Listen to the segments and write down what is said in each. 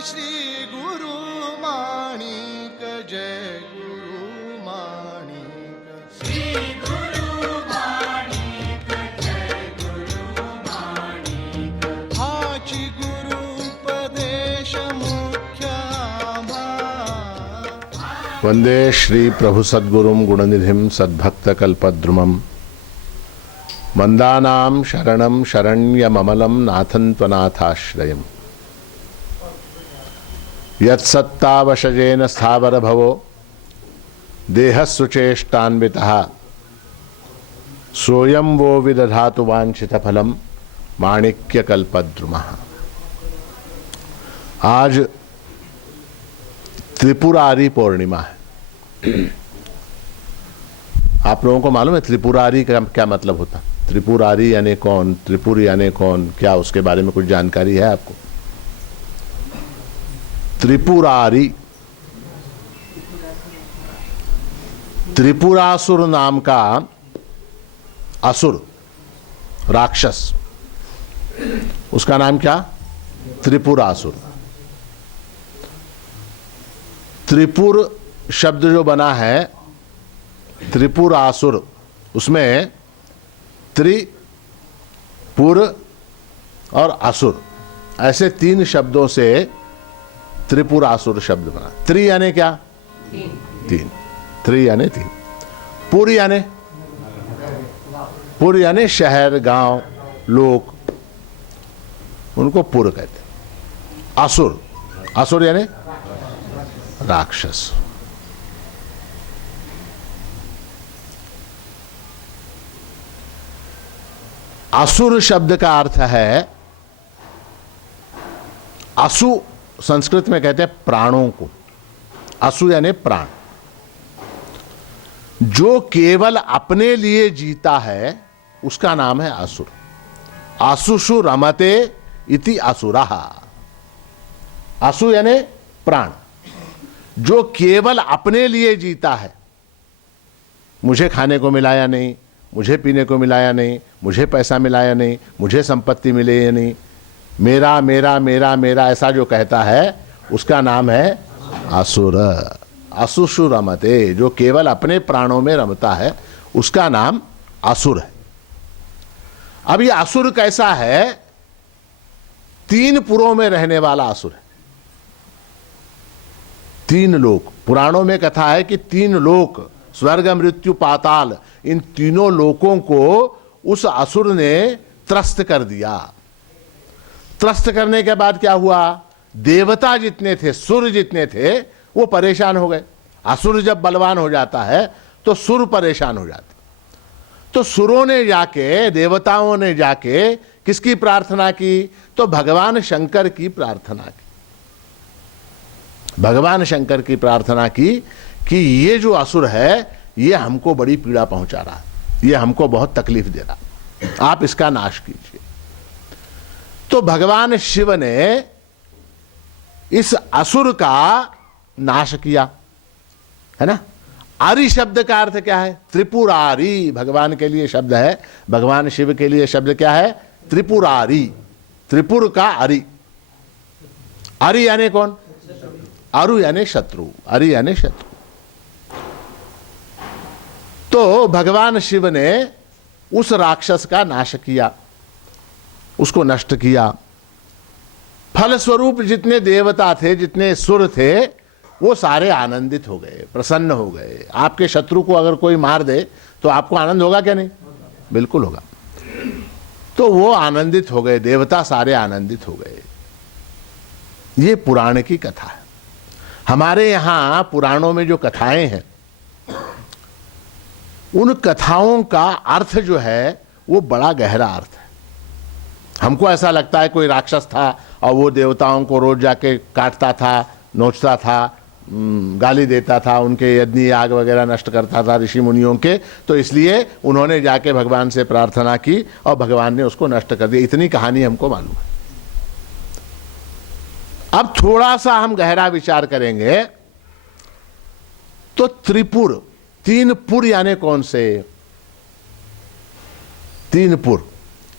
श्री गुरु माणिक जय गुरु माणिक श्री गुरु माणिक जय गुरु माणिक हाची गुरु उपदेश मुख्य वंदे श्री प्रभु सद्गुरुं गुणनिधिं सद्भक्तकल्पद्रुमं मंदानां शरणं शरण्यममलं नाथं त्वनाथाश्रयम् यत्सत्तावशजेन स्थावर भवो देहस्सुचेष्टान्वितः सोऽयं वो विदधातु वाञ्छितफलं माणिक्यकल्पद्रुमः। आज त्रिपुरारी पूर्णिमा है। आप लोगों को मालूम है त्रिपुरारी का क्या मतलब होता? त्रिपुरारी यानी कौन, त्रिपुरी यानी कौन, क्या उसके बारे में कुछ जानकारी है आपको? त्रिपुरारी त्रिपुरासुर नाम का असुर राक्षस, उसका नाम क्या? त्रिपुरासुर। त्रिपुर शब्द जो बना है त्रिपुरासुर, उसमें त्रिपुर और असुर ऐसे तीन शब्दों से त्रिपुरासुर शब्द बना। त्रि यानी क्या? तीन। त्रि यानी तीन। पुर यानी शहर, गांव, लोग, उनको पुर कहते हैं। असुर, असुर यानी राक्षस। असुर शब्द का अर्थ है, असु संस्कृत में कहते हैं प्राणों को। असु यानी प्राण। जो केवल अपने लिए जीता है उसका नाम है असुर। आसुषु रमते इति असुरः। असु यानी प्राण, जो केवल अपने लिए जीता है। मुझे खाने को मिला या नहीं, मुझे पीने को मिला या नहीं, मुझे पैसा मिला या नहीं, मुझे संपत्ति मिले या नहीं, मेरा मेरा मेरा मेरा ऐसा जो कहता है उसका नाम है असुर। असुषु रमते, जो केवल अपने प्राणों में रमता है उसका नाम असुर है। अब ये असुर कैसा है? तीन पुरों में रहने वाला असुर है। तीन लोक, पुराणों में कथा है कि तीन लोक, स्वर्ग, मृत्यु, पाताल, इन तीनों लोकों को उस असुर ने त्रस्त कर दिया। त्रस्त करने के बाद क्या हुआ? देवता जितने थे, सुर जितने थे, वो परेशान हो गए। असुर जब बलवान हो जाता है तो सुर परेशान हो जाते। तो सुरों ने जाके, देवताओं ने जाके किसकी प्रार्थना की? तो भगवान शंकर की प्रार्थना की। भगवान शंकर की प्रार्थना की कि ये जो असुर है ये हमको बड़ी पीड़ा पहुंचा रहा है, ये हमको बहुत तकलीफ दे रहा, आप इसका नाश कीजिए। तो भगवान शिव ने इस असुर का नाश किया, है ना। आरी शब्द का अर्थ क्या है? त्रिपुरारी भगवान के लिए शब्द है। भगवान शिव के लिए शब्द क्या है? त्रिपुरारी। त्रिपुर का अरि। अरि यानी कौन? अरु यानी शत्रु, अरि यानी शत्रु। तो भगवान शिव ने उस राक्षस का नाश किया, उसको नष्ट किया। फलस्वरूप जितने देवता थे, जितने सुर थे, वो सारे आनंदित हो गए, प्रसन्न हो गए। आपके शत्रु को अगर कोई मार दे तो आपको आनंद होगा क्या? नहीं, बिल्कुल होगा। तो वो आनंदित हो गए, देवता सारे आनंदित हो गए। ये पुराण की कथा है। हमारे यहां पुराणों में जो कथाएं हैं, उन कथाओं का अर्थ जो है वो बड़ा गहरा अर्थ है। हमको ऐसा लगता है कोई राक्षस था और वो देवताओं को रोज जाके काटता था, नोचता था, गाली देता था, उनके यज्ञ याग वगैरह नष्ट करता था ऋषि मुनियों के, तो इसलिए उन्होंने जाके भगवान से प्रार्थना की और भगवान ने उसको नष्ट कर दिया। इतनी कहानी हमको मालूम है। अब थोड़ा सा हम गहरा विचार करेंगे तो त्रिपुर, तीन पुर यानी कौन से? तीन पुर।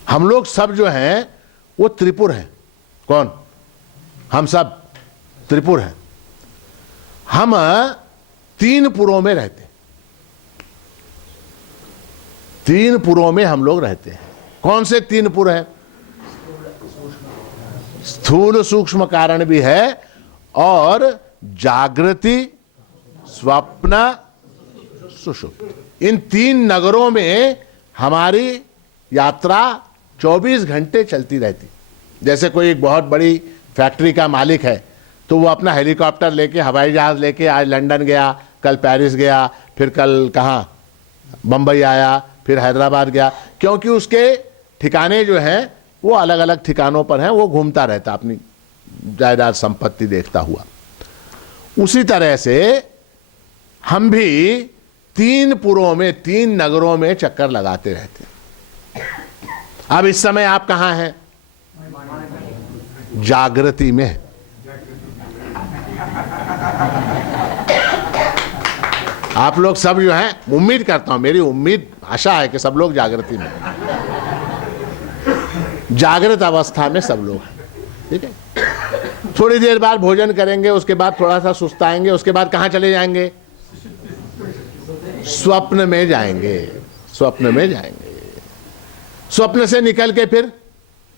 हम लोग सब जो हैं वो त्रिपुर हैं। कौन? हम सब त्रिपुर है। हम 3 पुरों में रहते हैं, 3 पुरों में हम लोग रहते हैं। कौन से 3 पुर हैं? स्थूल सूक्ष्म कारण भी है, और जागृति, स्वप्न, सुषुप्ति। इन 3 नगरों में हमारी यात्रा 24 घंटे चलती रहती। जैसे कोई एक बहुत बड़ी फैक्ट्री का मालिक है, तो वो अपना हेलीकॉप्टर लेके, हवाई जहाज लेके आज लंदन गया, कल पेरिस गया, फिर कल कहाँ बंबई आया, फिर हैदराबाद गया, क्योंकि उसके ठिकाने जो हैं वो अलग अलग ठिकानों पर हैं। वो घूमता रहता अपनी जायदाद संपत्ति देखता हुआ। उसी तरह से हम भी 3 पुरों में, 3 नगरों में चक्कर लगाते रहते हैं। अब इस समय आप कहां हैं? जागृति में है। आप लोग सब जो हैं, उम्मीद करता हूं, मेरी उम्मीद आशा है कि सब लोग जागृति में, जागृत अवस्था में सब लोग हैं। ठीक है, थोड़ी देर बाद भोजन करेंगे, उसके बाद थोड़ा सा सुस्ताएंगे, उसके बाद कहां चले जाएंगे? स्वप्न में जाएंगे, स्वप्न में जाएंगे। स्वप्न से निकल के फिर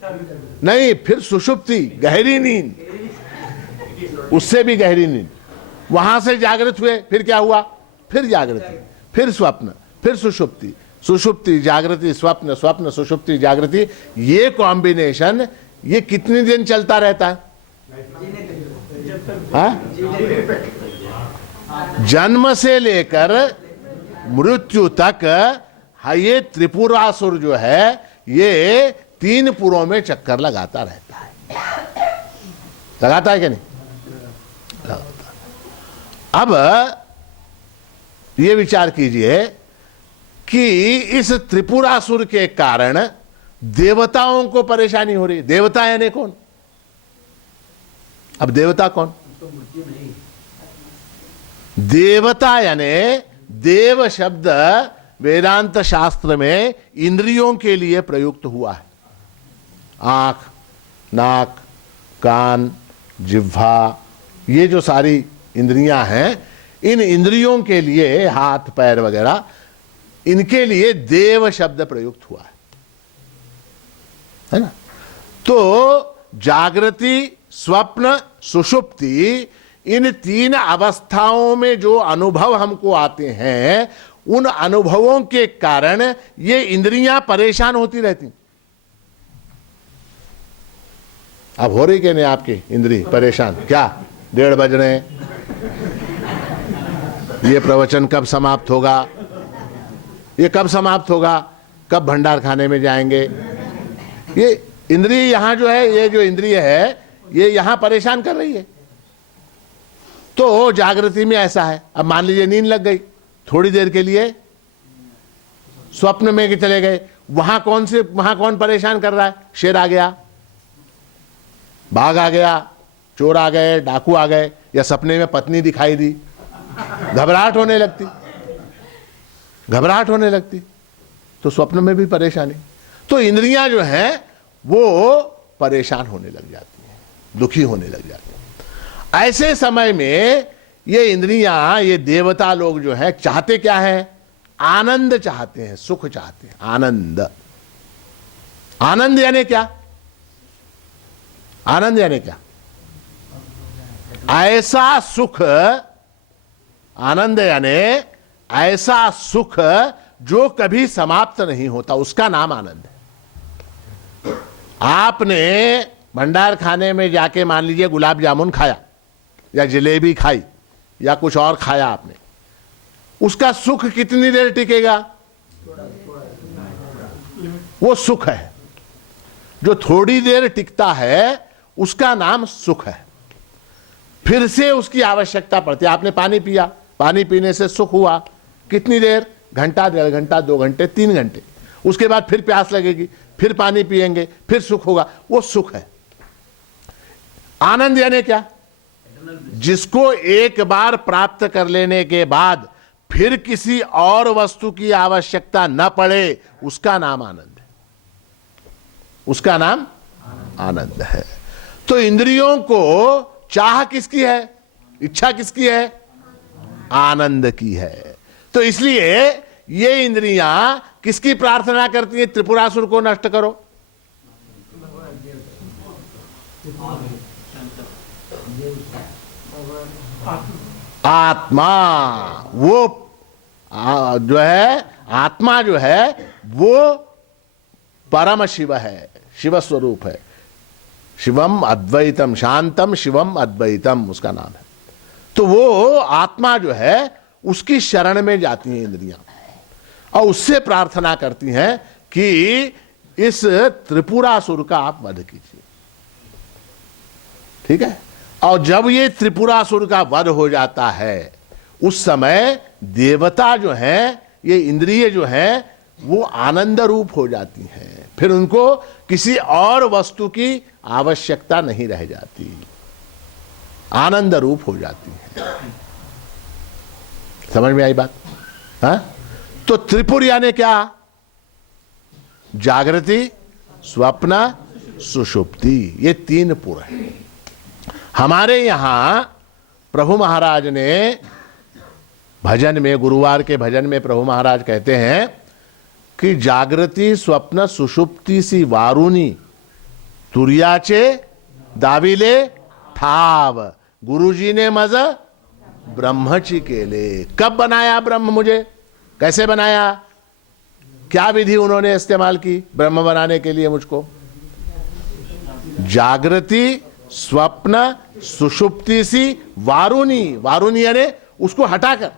नहीं, फिर सुषुप्ति, गहरी नींद, उससे भी गहरी नींद, वहां से जागृत हुए, फिर क्या हुआ? फिर जागृति, फिर स्वप्न, फिर सुषुप्ति, सुषुप्ति जागृति, स्वप्न, स्वप्न सुषुप्ति जागृति। ये कॉम्बिनेशन ये कितने दिन चलता रहता है? जन्म से लेकर मृत्यु तक ये त्रिपुरासुर जो है ये 3 पुरों में चक्कर लगाता रहता है। लगाता है कि नहीं? लगाता। अब ये विचार कीजिए कि इस त्रिपुरासुर के कारण देवताओं को परेशानी हो रही है। देवता यानी कौन? अब देवता कौन? देवता यानी, देव शब्द वेदांत शास्त्र में इंद्रियों के लिए प्रयुक्त हुआ है। आंख, नाक, कान, जिह्वा, ये जो सारी इंद्रियां हैं, इन इंद्रियों के लिए, हाथ पैर वगैरह, इनके लिए देव शब्द प्रयुक्त हुआ है ना? तो जागृति, स्वप्न, सुषुप्ति, इन 3 अवस्थाओं में जो अनुभव हमको आते हैं, उन अनुभवों के कारण ये इंद्रियां परेशान होती रहती। अब हो रही कि नहीं आपकी इंद्री परेशान? क्या 1:30 बज रहे हैं, ये प्रवचन कब समाप्त होगा, ये कब समाप्त होगा, कब भंडार खाने में जाएंगे? ये इंद्रिय यहां जो है, ये जो इंद्रिय है ये यहां परेशान कर रही है। तो जागृति में ऐसा है। अब मान लीजिए नींद लग गई, थोड़ी देर के लिए स्वप्न में चले गए, वहां कौन परेशान कर रहा है? शेर आ गया, बाघ आ गया, चोर आ गए, डाकू आ गए, या सपने में पत्नी दिखाई दी, घबराहट होने लगती, घबराहट होने लगती। तो स्वप्न में भी परेशानी। तो इंद्रियां जो हैं वो परेशान होने लग जाती हैं, दुखी होने लग जाती हैं। ऐसे समय में ये इंद्रियां, ये देवता लोग जो हैं, चाहते क्या है? आनंद चाहते हैं, सुख चाहते हैं। आनंद, आनंद यानी क्या? आनंद यानी क्या? ऐसा सुख, आनंद यानी ऐसा सुख जो कभी समाप्त नहीं होता, उसका नाम आनंद है। आपने भंडार खाने में जाके मान लीजिए गुलाब जामुन खाया, या जलेबी खाई, या कुछ और खाया आपने, उसका सुख कितनी देर टिकेगा? वो सुख है। जो थोड़ी देर टिकता है उसका नाम सुख है। फिर से उसकी आवश्यकता पड़ती है। आपने पानी पिया, पानी पीने से सुख हुआ, कितनी देर? घंटा, 1.5 घंटा, 2 घंटे, 3 घंटे। उसके बाद फिर प्यास लगेगी, फिर पानी पिएंगे, फिर सुख होगा। वो सुख है। आनंद यानी क्या? जिसको एक बार प्राप्त कर लेने के बाद फिर किसी और वस्तु की आवश्यकता न पड़े, उसका नाम आनंद है। उसका नाम आनंद है। तो इंद्रियों को चाह किसकी है, इच्छा किसकी है, आनंद की है। तो इसलिए ये इंद्रियां किसकी प्रार्थना करती हैं, त्रिपुरासुर को नष्ट करो। आत्मा वो जो है, आत्मा जो है वो परम शिव है, शिव स्वरूप है। शिवम अद्वैतम, शांतम शिवम अद्वैतम उसका नाम है। तो वो आत्मा जो है उसकी शरण में जाती हैं इंद्रियां और उससे प्रार्थना करती हैं कि इस त्रिपुरासुर का आप वध कीजिए। ठीक है। और जब ये त्रिपुरासुर का वध हो जाता है उस समय देवता जो हैं, ये इंद्रिय जो हैं वो आनंद रूप हो जाती हैं, फिर उनको किसी और वस्तु की आवश्यकता नहीं रह जाती, आनंद रूप हो जाती है। समझ में आई बात? हाँ? तो त्रिपुर यानी क्या? जागृति, स्वप्न, सुषुप्ति, ये तीन पुर है। हमारे यहां प्रभु महाराज ने भजन में, गुरुवार के भजन में प्रभु महाराज कहते हैं कि जागृति, स्वप्न, सुषुप्ति सी वारुनी तुरियाचे दाविले ठाव, गुरुजी ने मज ब्रह्मची केले। कब बनाया ब्रह्म मुझे, कैसे बनाया, क्या विधि उन्होंने इस्तेमाल की ब्रह्म बनाने के लिए मुझको? जागृति, स्वप्न, सुषुप्ति सी वारुनी, वारुनी यानी उसको हटाकर,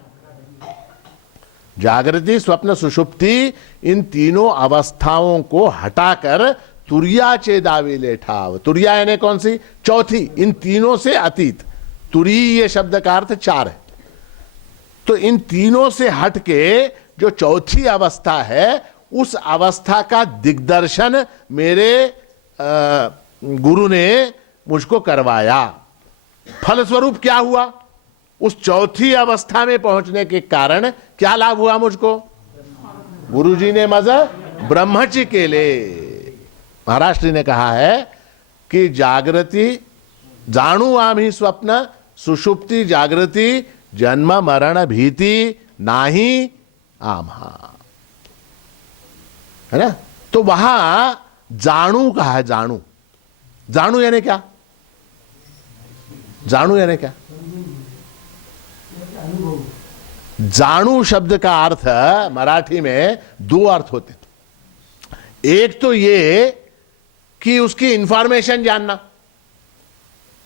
जागृति, स्वप्न, सुषुप्ति इन तीनों अवस्थाओं को हटाकर तुरिया चेदाविले ठाव, तुरिया यानी कौन सी? चौथी, इन तीनों से अतीत। तुरी ये शब्द का अर्थ चार है। तो इन तीनों से हटके जो चौथी अवस्था है उस अवस्था का दिग्दर्शन मेरे गुरु ने मुझको करवाया। फलस्वरूप क्या हुआ? उस चौथी अवस्था में पहुंचने के कारण क्या लाभ हुआ मुझको? गुरुजी ने मज ब्रह्मचि केले। महाराष्ट्र ने कहा है कि जागृति जाणू आम्ही स्वप्न, सुषुप्ति जागृति जन्म मरण भीति नाही आम्हा, है ना? तो वहां जाणू कहा है। जाणू, जाणू यानी क्या? जाणू यानी क्या? जाणू शब्द का अर्थ मराठी में दो अर्थ होते हैं। एक तो ये कि उसकी इंफॉर्मेशन जानना,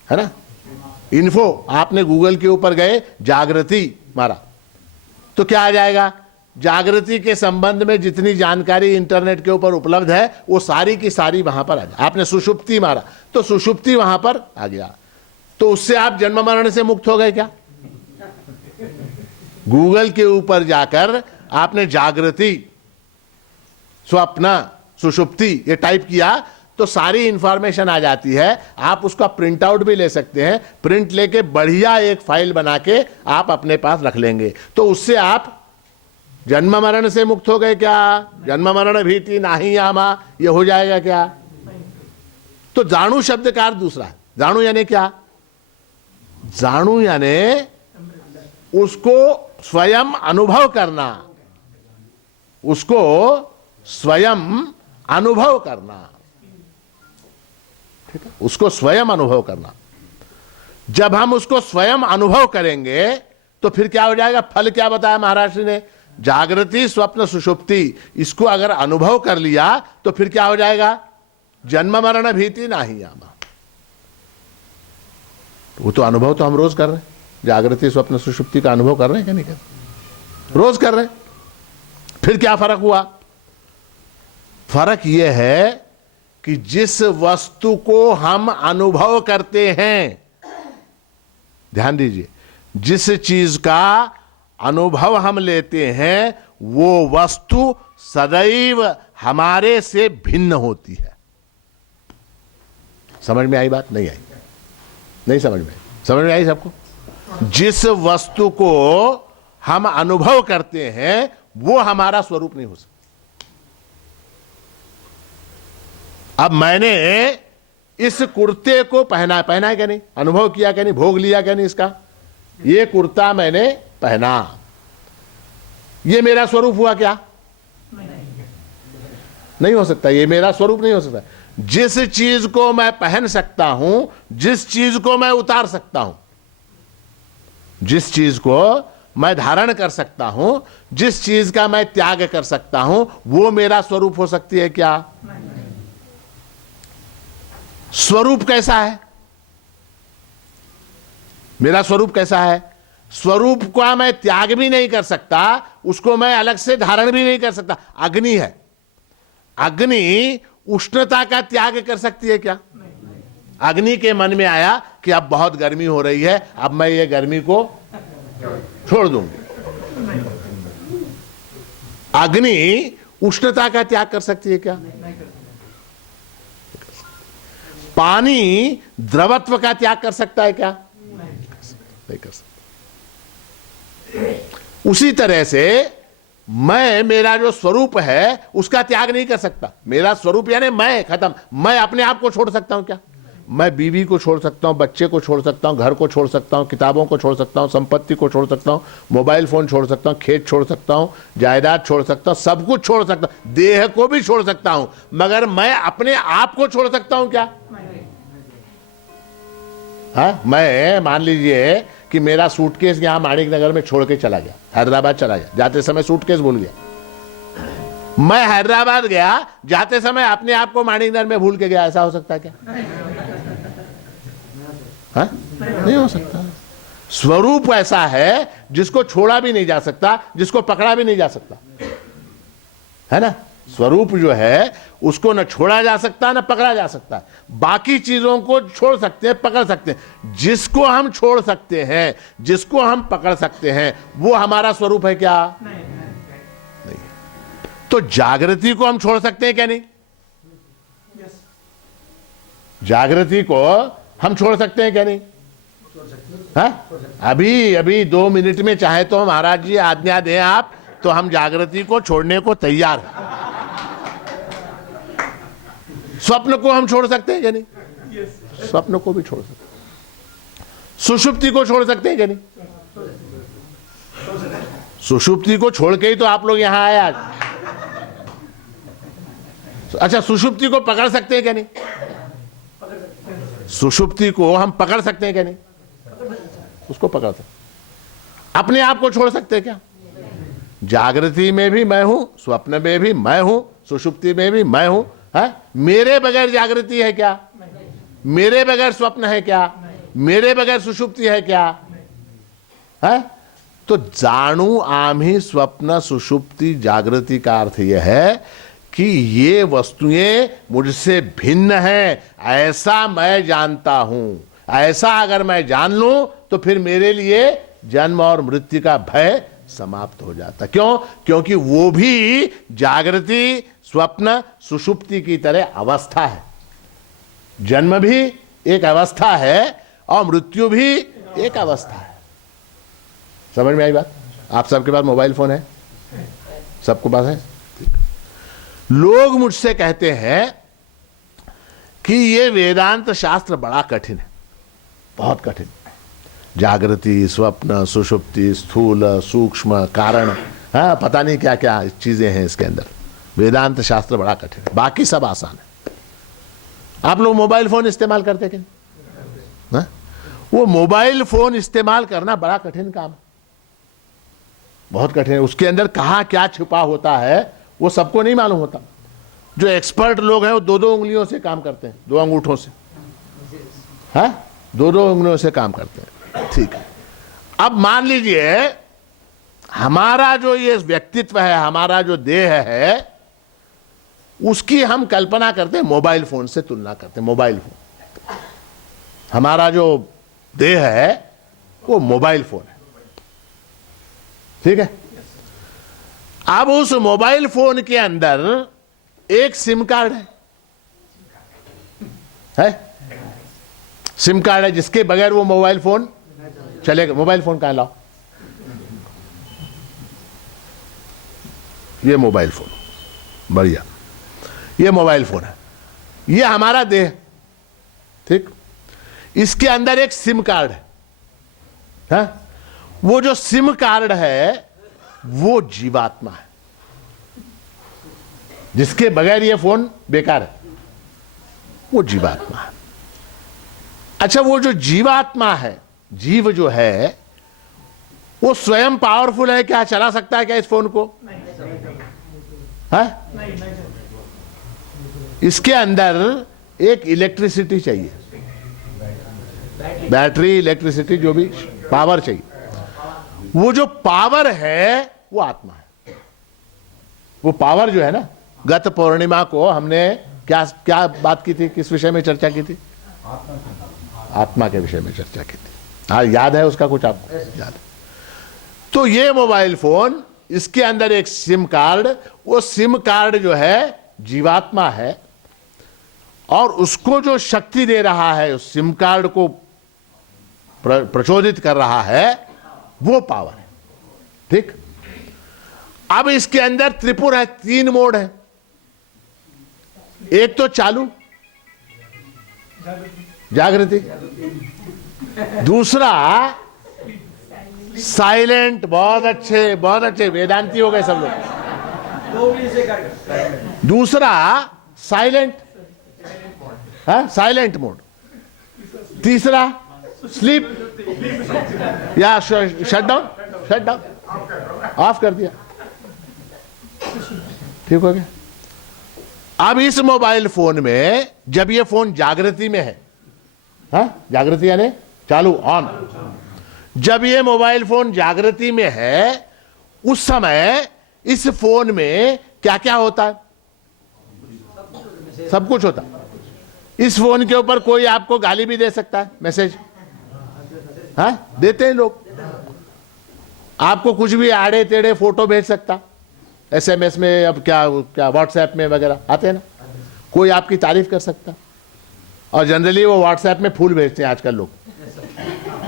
है ना? इन्फो, आपने गूगल के ऊपर गए, जागृति मारा तो क्या आ जाएगा? जागृति के संबंध में जितनी जानकारी इंटरनेट के ऊपर उपलब्ध है वो सारी की सारी वहां पर आ जाए। आपने सुषुप्ति मारा तो सुषुप्ति वहां पर आ गया, तो उससे आप जन्म मरण से मुक्त हो गए क्या? गूगल के ऊपर जाकर आपने जागृति, स्वप्न, सुषुप्ति ये टाइप किया तो सारी इंफॉर्मेशन आ जाती है। आप उसका प्रिंट आउट भी ले सकते हैं, प्रिंट लेके बढ़िया एक फाइल बना के आप अपने पास रख लेंगे। तो उससे आप जन्म मरण से मुक्त हो गए क्या? जन्म मरण भीति नाही आमा, ये हो जाएगा क्या? तो जाणू शब्द का अर्थ दूसरा है। जाणू यानी क्या? जाणू यानी उसको स्वयं अनुभव करना, उसको स्वयं अनुभव करना। ठीक है, उसको स्वयं अनुभव करना। जब हम उसको स्वयं अनुभव करेंगे तो फिर क्या हो जाएगा? फल क्या बताया महाराज ने? जागृति, स्वप्न, सुषुप्ति, इसको अगर अनुभव कर लिया तो फिर क्या हो जाएगा? जन्म मरण भीति नाही आमा। वो तो अनुभव तो हम रोज कर रहे हैं, जागृति, स्वप्न, सुषुप्ति का अनुभव कर रहे हैं क्या? नहीं कर रहे? रोज कर रहे हैं। फिर क्या फर्क हुआ? फर्क यह है कि जिस वस्तु को हम अनुभव करते हैं, ध्यान दीजिए, जिस चीज का अनुभव हम लेते हैं वो वस्तु सदैव हमारे से भिन्न होती है। समझ में आई बात? नहीं आई? नहीं समझ में आई? समझ में आई सबको? जिस वस्तु को हम अनुभव करते हैं वो हमारा स्वरूप नहीं हो सकता। अब मैंने इस कुर्ते को पहना, पहना है क्या नहीं, अनुभव किया क्या नहीं, भोग लिया क्या नहीं इसका, ये कुर्ता मैंने पहना, ये मेरा स्वरूप हुआ क्या? नहीं हो सकता, ये मेरा स्वरूप नहीं हो सकता। जिस चीज को मैं पहन सकता हूं, जिस चीज को मैं उतार सकता हूं, जिस चीज को मैं धारण कर सकता हूं, जिस चीज का मैं त्याग कर सकता हूं, वो मेरा स्वरूप हो सकती है क्या? स्वरूप कैसा है? मेरा स्वरूप कैसा है? स्वरूप का मैं त्याग भी नहीं कर सकता, उसको मैं अलग से धारण भी नहीं कर सकता। अग्नि है, अग्नि उष्णता का त्याग कर सकती है क्या? अग्नि के मन में आया कि अब बहुत गर्मी हो रही है, अब मैं ये गर्मी को छोड़ दूंगी। अग्नि उष्णता का त्याग कर सकती है क्या? पानी द्रवत्व का त्याग कर सकता है क्या? नहीं कर सकता। उसी तरह से मैं, मेरा जो स्वरूप है उसका त्याग नहीं कर सकता। मेरा स्वरूप यानी मैं, खत्म। मैं अपने आप को छोड़ सकता हूं क्या? मैं बीवी को छोड़ सकता हूं, बच्चे को छोड़ सकता हूं, घर को छोड़ सकता हूं, किताबों को छोड़ सकता हूं, संपत्ति को छोड़ सकता हूं, मोबाइल फोन छोड़ सकता हूं, खेत छोड़ सकता हूं, जायदाद छोड़ सकता हूं, सब कुछ छोड़ सकता हूं, देह को भी छोड़ सकता हूं, मगर मैं अपने आप को छोड़ सकता हूं क्या? हाँ, मैं मान लीजिए कि मेरा सूटकेस यहां माणिक नगर में छोड़ के चला गया, हैदराबाद चला गया, जाते समय सूटकेस भूल गया। मैं हैदराबाद गया, जाते समय अपने आप को माणिक नगर में भूल के गया, ऐसा हो सकता है क्या? हाँ? नहीं हो सकता। स्वरूप ऐसा है जिसको छोड़ा भी नहीं जा सकता, जिसको पकड़ा भी नहीं जा सकता, है ना? स्वरूप जो है उसको न छोड़ा जा सकता न पकड़ा जा सकता। बाकी चीजों को छोड़ सकते हैं, पकड़ सकते हैं। जिसको हम छोड़ सकते हैं, जिसको हम पकड़ सकते हैं, वो हमारा स्वरूप है क्या? नहीं। तो जागृति को हम छोड़ सकते हैं क्या? नहीं। जागृति को हम छोड़ सकते हैं क्या? नहीं। हाँ? अभी 2 मिनट में चाहे तो महाराज जी आज्ञा दें आप, तो हम जागृति को छोड़ने को तैयार हैं। स्वप्न को हम छोड़ सकते हैं क्या? नहीं। स्वप्न को भी छोड़ सकते हैं। सुषुप्ति को छोड़ सकते हैं क्या? नहीं। सुषुप्ति को छोड़ के ही तो आप लोग यहां आए आज। अच्छा, सुषुप्ति को पकड़ सकते हैं क्या? नहीं। सुषुप्ति को हम पकड़ सकते हैं क्या? नहीं। उसको पकड़ सकते। अपने आप को छोड़ सकते हैं क्या? जागृति में भी मैं हूं, स्वप्न में भी मैं हूं, सुषुप्ति में भी मैं हूं। है? मेरे बगैर जागृति है क्या? मेरे बगैर स्वप्न है क्या? मेरे बगैर सुषुप्ति है क्या? है? तो जाणू आम्ही स्वप्न सुषुप्ति जागृति का अर्थ यह है कि ये वस्तुएं मुझसे भिन्न हैं, ऐसा मैं जानता हूं। ऐसा अगर मैं जान लूं तो फिर मेरे लिए जन्म और मृत्यु का भय समाप्त हो जाता। क्यों? क्योंकि वो भी जागृति, स्वप्न, सुषुप्ति की तरह अवस्था है। जन्म भी एक अवस्था है और मृत्यु भी एक अवस्था है। समझ में आई बात? आप सबके पास मोबाइल फोन है? सबके पास है? लोग मुझसे कहते हैं कि ये वेदांत शास्त्र बड़ा कठिन है, बहुत कठिन। जागृति, स्वप्न, सुषुप्ति, स्थूल, सूक्ष्म, कारण, हाँ, पता नहीं क्या क्या चीजें हैं इसके अंदर। वेदांत शास्त्र बड़ा कठिन है, बाकी सब आसान है। आप लोग मोबाइल फोन इस्तेमाल करते क्या? हाँ? वो मोबाइल फोन इस्तेमाल करना बड़ा कठिन काम है, बहुत कठिन है। उसके अंदर कहाँ क्या छुपा होता है वो सबको नहीं मालूम होता। जो एक्सपर्ट लोग हैं वो 2-2 उंगलियों से काम करते हैं, 2 अंगूठों से, हाँ, 2-2 उंगलियों से काम करते हैं। ठीक है। अब मान लीजिए हमारा जो ये व्यक्तित्व है, हमारा जो देह है, उसकी हम कल्पना करते हैं, मोबाइल फोन से तुलना करते हैं। मोबाइल फोन, हमारा जो देह है वो मोबाइल फोन है, ठीक है। अब उस मोबाइल फोन के अंदर एक सिम कार्ड है? सिम कार्ड है जिसके बगैर वो मोबाइल फोन चलेगा। मोबाइल फोन कहां लाओ? ये मोबाइल फोन, बढ़िया, ये मोबाइल फोन है। ये हमारा देह, ठीक। इसके अंदर एक सिम कार्ड है, हाँ? वो जो सिम कार्ड है वो जीवात्मा है, जिसके बगैर ये फोन बेकार है, वो जीवात्मा है। अच्छा, वो जो जीवात्मा है, जीव जो है, वो स्वयं पावरफुल है क्या? चला सकता है क्या इस फोन को? है? इसके अंदर एक इलेक्ट्रिसिटी चाहिए, बैटरी, इलेक्ट्रिसिटी, जो भी पावर चाहिए। वो जो पावर है वो आत्मा है। वो पावर जो है ना, गत पूर्णिमा को हमने क्या क्या बात की थी, किस विषय में चर्चा की थी? आत्मा के विषय में चर्चा की थी। हाँ, याद है उसका कुछ आपको? याद है। तो ये मोबाइल फोन, इसके अंदर एक सिम कार्ड, वो सिम कार्ड जो है जीवात्मा है, और उसको जो शक्ति दे रहा है, उस सिम कार्ड को प्रचोदित कर रहा है, वो पावर है। ठीक। अब इसके अंदर त्रिपुर है, 3 मोड है। एक तो चालू, जागृति, दूसरा साइलेंट। बहुत अच्छे, बहुत अच्छे, वेदांती हो गए सब लोग। दूसरा साइलेंट, हाँ, साइलेंट मोड। तीसरा स्लीप या shut down, shut down, of कर दिया, ठीक हो गया। अब इस मोबाइल फोन में जब ये फोन जागृति में है, हाँ, जागृति यानी चालू, ऑन, जब ये मोबाइल फोन जागृति में है, उस समय इस फोन में क्या क्या होता है? सब कुछ होता है। इस फोन के ऊपर कोई आपको गाली भी दे सकता है, मैसेज, हाँ, देते हैं लोग। आपको कुछ भी आड़े टेढ़े फोटो भेज सकता, एसएमएस में, अब क्या क्या व्हाट्सएप में वगैरह आते हैं ना। कोई आपकी तारीफ कर सकता, और जनरली वो व्हाट्सएप में फूल भेजते हैं आजकल लोग,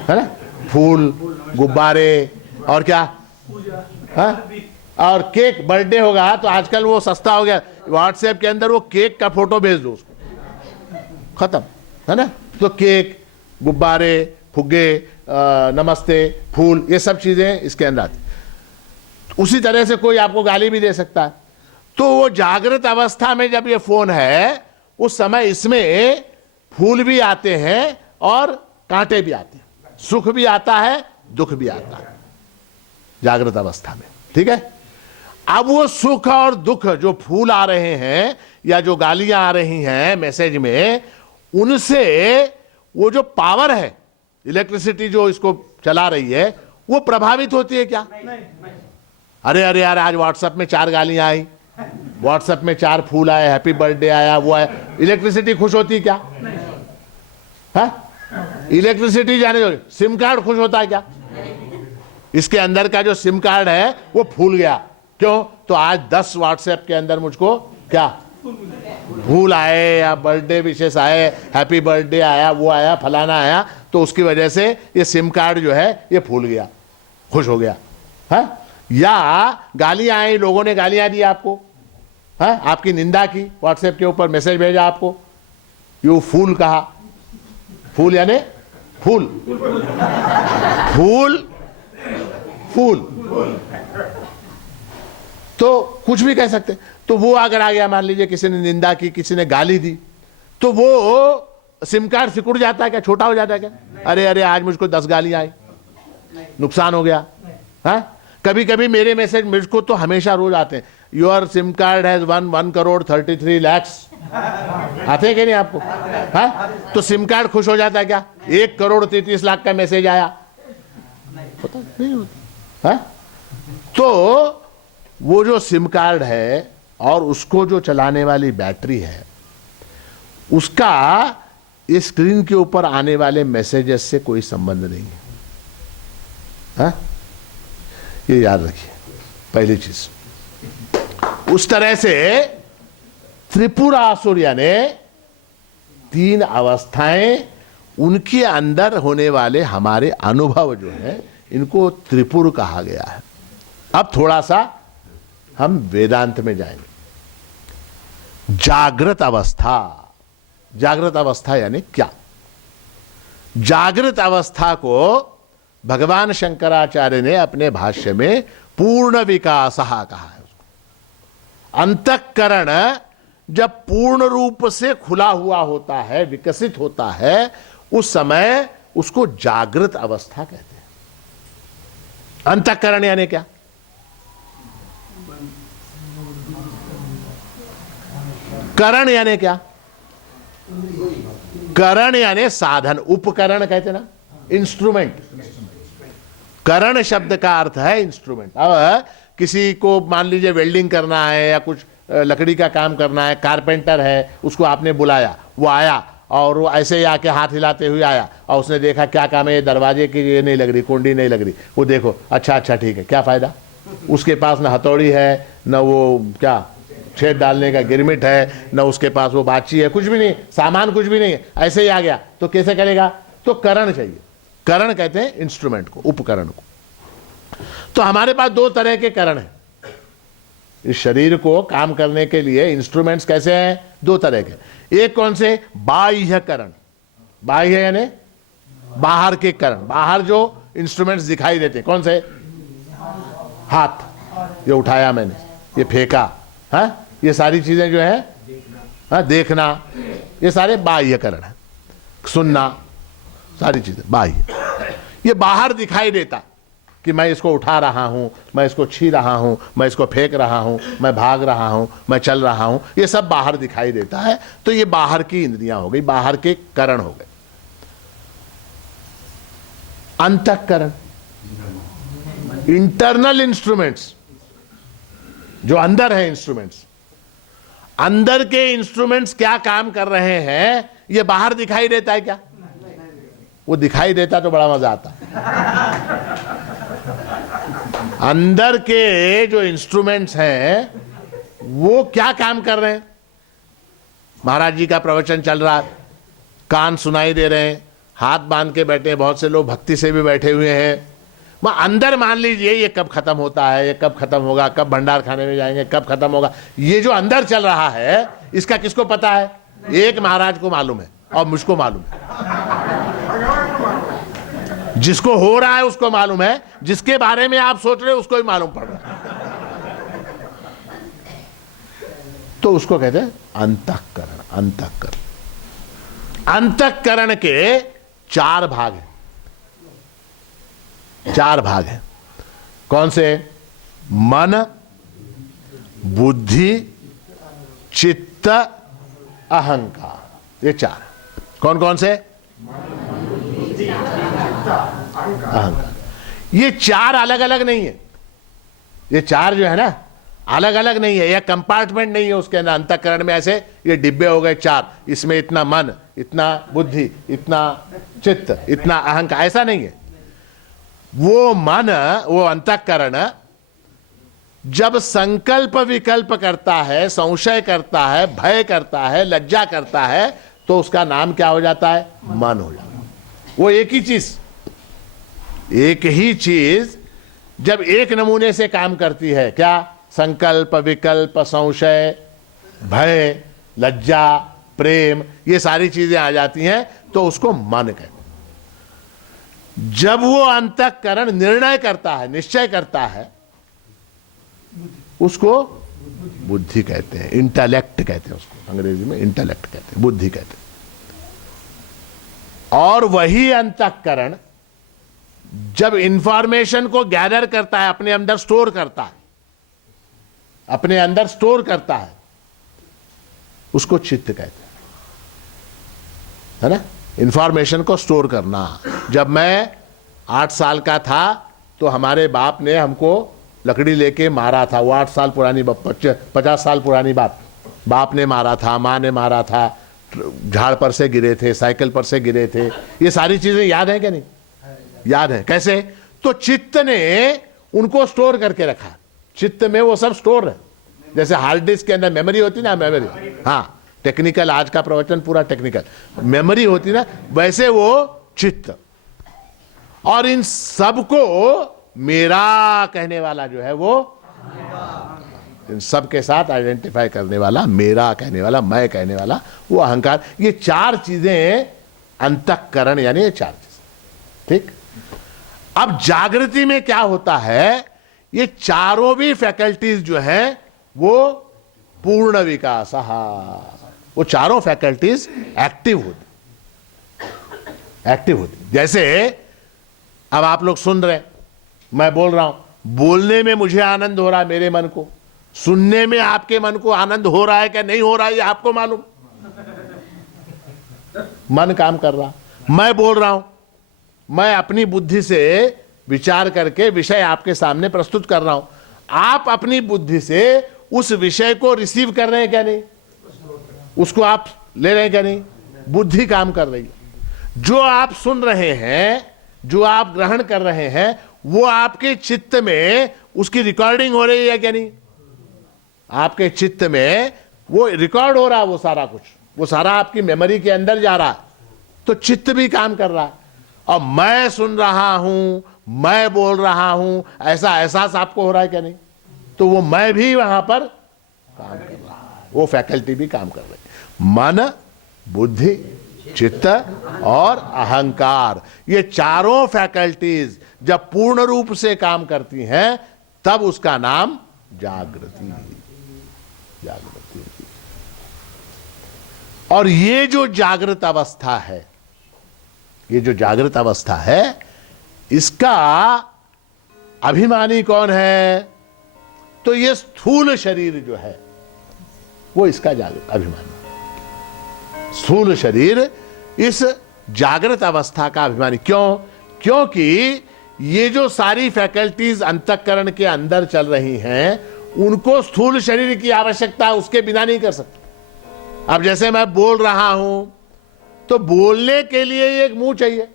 है ना, फूल, गुब्बारे, और क्या, हाँ, और केक। बर्थडे होगा तो आजकल वो सस्ता हो गया, व्हाट्सएप के अंदर वो केक का फोटो भेज दो उसको, खत्म, है ना। तो केक, गुब्बारे, फुग्गे, नमस्ते, फूल, ये सब चीजें इसके अंदर आती। उसी तरह से कोई आपको गाली भी दे सकता है। तो वो जागृत अवस्था में जब ये फोन है, उस समय इसमें फूल भी आते हैं और कांटे भी आते हैं, सुख भी आता है, दुख भी आता है, जागृत अवस्था में। ठीक है। अब वो सुख और दुख, जो फूल आ रहे हैं या जो गालियां आ रही हैं मैसेज में, उनसे वो जो पावर है, इलेक्ट्रिसिटी जो इसको चला रही है, वो प्रभावित होती है क्या? अरे अरे यार, आज व्हाट्सएप में 4 गालियां आई, व्हाट्सएप में 4 फूल आए, हैप्पी बर्थडे आया, वो आया, इलेक्ट्रिसिटी खुश होती है क्या? हाँ, इलेक्ट्रिसिटी जाने दो, सिम कार्ड खुश होता है क्या? इसके अंदर का जो सिम कार्ड है वो फूल गया। क्यों? तो आज 10 व्हाट्सएप के अंदर मुझको क्या फूल आए, या बर्थडे विशेष आए, हैप्पी बर्थडे आया, वो आया, फलाना आया, तो उसकी वजह से ये सिम कार्ड जो है ये फूल गया, खुश हो गया। हाँ? या गालियां आई, लोगों ने गालियां दी आपको, हाँ, आपकी निंदा की, व्हाट्सएप के ऊपर मैसेज भेजा आपको, यू फूल कहा। फूल यानी फूल, फूल, फूल, तो कुछ भी कह सकते। तो वो अगर आ गया, मान लीजिए किसी ने निंदा की, किसी ने गाली दी, तो वो सिम कार्ड सिकुड़ जाता है क्या? छोटा हो जाता है क्या? अरे अरे, आज मुझको 10 गालियां आई, नुकसान हो गया। हाँ, कभी कभी मेरे मैसेज मुझको तो हमेशा रोज आते हैं, your SIM card has 1 crore 33 lakh, आते हैं कि नहीं आपको? हाँ, तो सिम कार्ड खुश हो जाता है क्या? 1 करोड़ 33 लाख का मैसेज आया, होता नहीं होता। हाँ, तो वो जो सिम कार्ड है और उसको जो चलाने वाली बैटरी है, उसका इस स्क्रीन के ऊपर आने वाले मैसेजेस से कोई संबंध नहीं है। हाँ? ये याद रखिए, पहली चीज। उस तरह से त्रिपुरासुर यानी 3 अवस्थाएं, उनके अंदर होने वाले हमारे अनुभव जो है, इनको त्रिपुर कहा गया है। अब थोड़ा सा हम वेदांत में जाएंगे। जागृत अवस्था, जागृत अवस्था यानी क्या? जागृत अवस्था को भगवान शंकराचार्य ने अपने भाष्य में पूर्ण विकास कहा है। अंतःकरण जब पूर्ण रूप से खुला हुआ होता है, विकसित होता है, उस समय उसको जागृत अवस्था कहते हैं। अंतःकरण यानी क्या? करण यानी क्या? करण यानी साधन, उपकरण कहते हैं ना, इंस्ट्रूमेंट। करण शब्द का अर्थ है इंस्ट्रूमेंट। अब किसी को मान लीजिए वेल्डिंग करना है या कुछ लकड़ी का काम करना है, कारपेंटर है, उसको आपने बुलाया, वो आया और वो ऐसे ही आके हाथ हिलाते हुए आया और उसने देखा क्या काम है, ये दरवाजे की ये नहीं लग रही, कुंडी नहीं लग रही। वो देखो अच्छा अच्छा ठीक है, क्या फायदा? उसके पास न हथौड़ी है, न वो क्या छेद डालने का गिरमिट है, न उसके पास वो बाची है, कुछ भी नहीं, सामान कुछ भी नहीं है, ऐसे ही आ गया तो कैसे करेगा? तो करण चाहिए। करण कहते हैं इंस्ट्रूमेंट को, उपकरण को। तो हमारे पास दो तरह के करण हैं। इस शरीर को काम करने के लिए इंस्ट्रूमेंट्स कैसे हैं? दो तरह के। एक कौन से? बाह्य करण। बाह्य यानी बाहर के करण, बाहर जो इंस्ट्रूमेंट्स दिखाई देते हैं। कौन से? हाथ, ये उठाया मैंने, ये फेंका, हाँ, ये सारी चीजें जो है, हाँ, देखना, ये सारे बाह्य करण है। सुनना, सारी चीजें बाह्य। ये बाहर दिखाई देता कि मैं इसको उठा रहा हूं, मैं इसको छी रहा हूं, मैं इसको फेंक रहा हूं, मैं भाग रहा हूं, मैं चल रहा हूं, ये सब बाहर दिखाई देता है। तो ये बाहर की इंद्रियां हो गई, बाहर के करण हो गए। अंतःकरण, इंटरनल इंस्ट्रूमेंट्स, जो अंदर है इंस्ट्रूमेंट्स, अंदर के इंस्ट्रूमेंट्स क्या काम कर रहे हैं, ये बाहर दिखाई देता है क्या? वो दिखाई देता तो बड़ा मजा आता। अंदर के जो इंस्ट्रूमेंट्स हैं वो क्या काम कर रहे हैं? महाराज जी का प्रवचन चल रहा है, कान सुनाई दे रहे हैं, हाथ बांध के बैठे हैं, बहुत से लोग भक्ति से भी बैठे हुए हैं। वह अंदर मान लीजिए ये कब खत्म होता है, ये कब खत्म होगा, कब भंडार खाने में जाएंगे, कब खत्म होगा, ये जो अंदर चल रहा है इसका किसको पता है? एक महाराज को मालूम है और मुझको मालूम है। जिसको हो रहा है उसको मालूम है, जिसके बारे में आप सोच रहे हो उसको भी मालूम पड़ रहा है। तो उसको कहते हैं अंतःकरण। अंतःकरण, अंतःकरण के चार भाग हैं। चार भाग हैं। कौन से? मन, बुद्धि, चित्त, अहंकार। ये चार। कौन कौन से? अहंकार। ये चार अलग अलग नहीं है। ये चार जो है ना, अलग अलग नहीं है, यह कंपार्टमेंट नहीं है उसके अंदर। अंतःकरण में ऐसे ये डिब्बे हो गए चार, इसमें इतना मन, इतना बुद्धि, इतना चित्त, इतना अहंकार, ऐसा नहीं है। वो मन, वो अंतःकरण जब संकल्प विकल्प करता है, संशय करता है, भय करता है, लज्जा करता है, तो उसका नाम क्या हो जाता है? मन हो जाता है। वो एक ही चीज, एक ही चीज जब एक नमूने से काम करती है, क्या? संकल्प विकल्प संशय भय लज्जा प्रेम, ये सारी चीजें आ जाती हैं, तो उसको मन कहते हैं। जब वो अंतःकरण निर्णय करता है, निश्चय करता है, उसको बुद्धि कहते हैं, इंटेलेक्ट कहते हैं उसको, अंग्रेजी में इंटेलेक्ट कहते हैं, बुद्धि कहते हैं। और वही अंतःकरण जब इंफॉर्मेशन को गैदर करता है, अपने अंदर स्टोर करता है, अपने अंदर स्टोर करता है, उसको चित्त कहते हैं, है ना? इंफॉर्मेशन को स्टोर करना। जब मैं 8 साल का था तो हमारे बाप ने हमको लकड़ी लेके मारा था। वो 8 साल पुरानी, 50 साल पुरानी बात। बाप ने मारा था, माँ ने मारा था, झाड़ पर से गिरे थे, साइकिल पर से गिरे थे, ये सारी चीजें याद है क्या? नहीं याद है। कैसे? तो चित्त ने उनको स्टोर करके रखा। चित्त में वो सब स्टोर है, जैसे हार्ड डिस्क के अंदर मेमोरी होती ना, मेमोरी, हाँ, टेक्निकल, आज का प्रवचन पूरा टेक्निकल, मेमोरी होती ना, वैसे वो चित्त। और इन सबको मेरा कहने वाला जो है, वो इन सब के साथ आइडेंटिफाई करने वाला, मेरा कहने वाला, मैं कहने वाला, वो अहंकार। ये चार चीजें अंतःकरण यानी ये चार चीज। ठीक, अब जागृति में क्या होता है, ये चारों भी फैकल्टीज जो है वो पूर्ण विकास, वो चारों फैकल्टीज एक्टिव होती। जैसे अब आप लोग सुन रहे हैं, मैं बोल रहा हूं, बोलने में मुझे आनंद हो रहा है मेरे मन को, सुनने में आपके मन को आनंद हो रहा है क्या नहीं हो रहा है ये आपको मालूम। मन काम कर रहा, मैं बोल रहा हूं, मैं अपनी बुद्धि से विचार करके विषय आपके सामने प्रस्तुत कर रहा हूं, आप अपनी बुद्धि से उस विषय को रिसीव कर रहे हैं क्या नहीं, उसको आप ले रहे हैं क्या नहीं, बुद्धि काम कर रही है। जो आप सुन रहे हैं, जो आप ग्रहण कर रहे हैं, वो आपके चित्त में उसकी रिकॉर्डिंग हो रही है क्या नहीं, आपके चित्त में वो रिकॉर्ड हो रहा है, वो सारा कुछ, वो सारा आपकी मेमोरी के अंदर जा रहा है, तो चित्त भी काम कर रहा है। और मैं सुन रहा हूं, मैं बोल रहा हूं, ऐसा एहसास आपको हो रहा है क्या नहीं, तो वो मैं भी वहां पर काम कर रहा है, वो फैकल्टी भी काम कर रही है। मन, बुद्धि, चित्त और अहंकार, ये चारों फैकल्टीज जब पूर्ण रूप से काम करती हैं तब उसका नाम जागृति। और ये जो जागृत अवस्था है, ये जो जागृत अवस्था है, इसका अभिमानी कौन है, तो ये स्थूल शरीर जो है वो इसका जागृत अभिमानी। स्थूल शरीर इस जागृत अवस्था का अभिमानी। क्यों? क्योंकि ये जो सारी फैकल्टीज अंतःकरण के अंदर चल रही हैं, उनको स्थूल शरीर की आवश्यकता उसके बिना नहीं कर सकते। अब जैसे मैं बोल रहा हूं, तो बोलने के लिए एक मुंह चाहिए,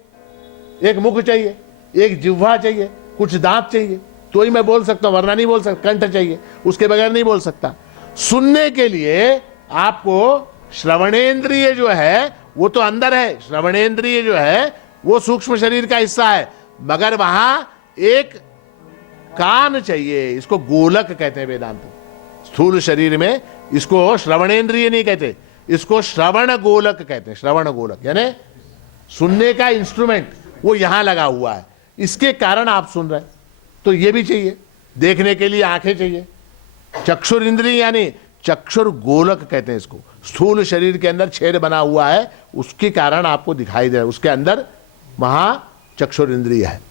एक मुख चाहिए, एक जिह्वा चाहिए, कुछ दांत चाहिए, तो ही मैं बोल सकता हूं, वरना नहीं बोल सकता। कंठ चाहिए, उसके बगैर नहीं बोल सकता। सुनने के लिए आपको श्रवणेंद्रिय जो है वो तो अंदर है, श्रवणेंद्रिय जो है वो सूक्ष्म शरीर का हिस्सा है, मगर वहां एक कान चाहिए, इसको गोलक कहते हैं वेदांत। स्थूल शरीर में इसको श्रवणेंद्रिय नहीं कहते, इसको श्रवण गोलक कहते हैं। श्रवण गोलक यानी सुनने का इंस्ट्रूमेंट वो यहां लगा हुआ है, इसके कारण आप सुन रहे हैं। तो ये भी चाहिए, देखने के लिए आंखें चाहिए। चक्षुर इंद्रिय यानी चक्षुर गोलक कहते हैं इसको। स्थूल शरीर के अंदर छेद बना हुआ है, उसके कारण आपको दिखाई दे रहा है, उसके अंदर वहां चक्षुर इंद्रिय है।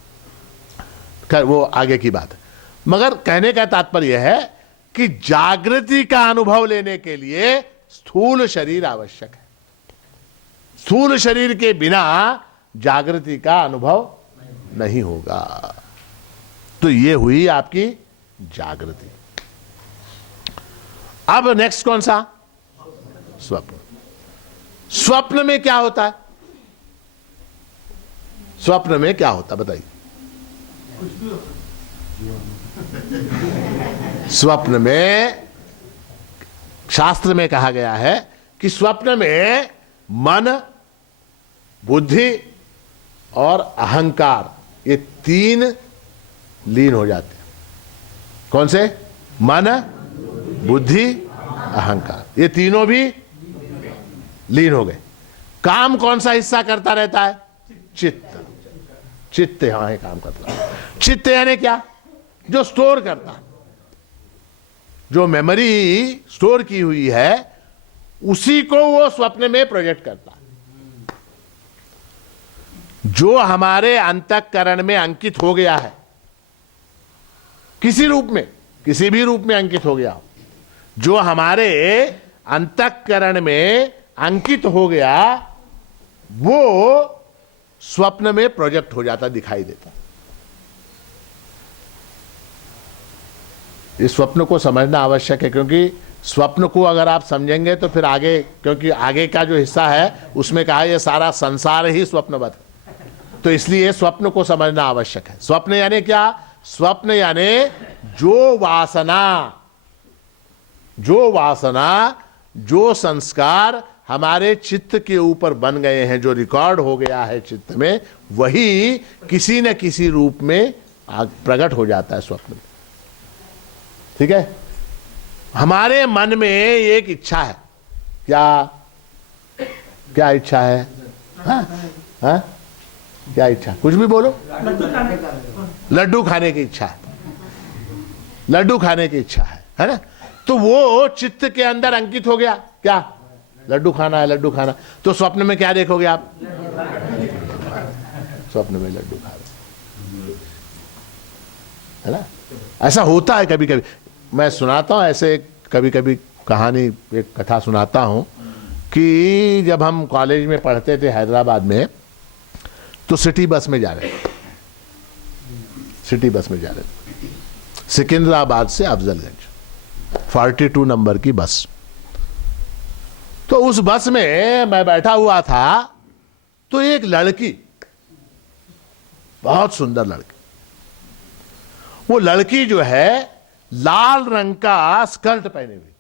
खैर वो आगे की बात है, मगर कहने का तात्पर्य है कि जागृति का अनुभव लेने के लिए स्थूल शरीर आवश्यक है। स्थूल शरीर के बिना जागृति का अनुभव नहीं होगा। तो ये हुई आपकी जागृति। अब नेक्स्ट कौन सा? स्वप्न। स्वप्न में क्या होता है? स्वप्न में क्या होता है बताइए। स्वप्न में शास्त्र में कहा गया है कि स्वप्न में मन, बुद्धि और अहंकार ये तीन लीन हो जाते हैं। कौन से? मन, बुद्धि, अहंकार, ये तीनों भी लीन हो गए। काम कौन सा हिस्सा करता रहता है? चित्त। चित्त यहां है काम करता है। चित्त यानी क्या? जो स्टोर करता है, जो मेमोरी स्टोर की हुई है उसी को वो स्वप्न में प्रोजेक्ट करता है। जो हमारे अंतःकरण में अंकित हो गया है, किसी रूप में, किसी भी रूप में अंकित हो गया, जो हमारे अंतःकरण में अंकित हो गया, वो स्वप्न में प्रोजेक्ट हो जाता, दिखाई देता। इस स्वप्न को समझना आवश्यक है, क्योंकि स्वप्न को अगर आप समझेंगे तो फिर आगे, क्योंकि आगे का जो हिस्सा है उसमें कहा यह सारा संसार ही स्वप्नवत है, तो इसलिए स्वप्न को समझना आवश्यक है। स्वप्न यानी क्या? स्वप्न यानी जो वासना, जो संस्कार हमारे चित्त के ऊपर बन गए हैं, जो रिकॉर्ड हो गया है चित्त में, वही किसी न किसी रूप में प्रकट हो जाता है स्वप्न में। ठीक है? हमारे मन में एक इच्छा है। क्या इच्छा है? हाँ? हाँ? क्या इच्छा, कुछ भी बोलो। लड्डू खाने की इच्छा है, लड्डू खाने की इच्छा है ना? तो वो चित्त के अंदर अंकित हो गया, क्या लड्डू खाना है, लड्डू खाना। तो स्वप्न में क्या देखोगे आप? स्वप्न में लड्डू खा रहे, है ना? ऐसा होता है कभी कभी। मैं सुनाता हूं ऐसे, कभी कभी कहानी, एक कथा सुनाता हूं कि जब हम कॉलेज में पढ़ते थे हैदराबाद में, तो सिटी बस में जा रहे थे, सिटी बस में जा रहे थे, सिकंदराबाद से अफजलगंज, 42 नंबर की बस। तो उस बस में मैं बैठा हुआ था, तो एक लड़की, बहुत सुंदर लड़की, वो लड़की जो है लाल रंग का स्कर्ट पहने हुई।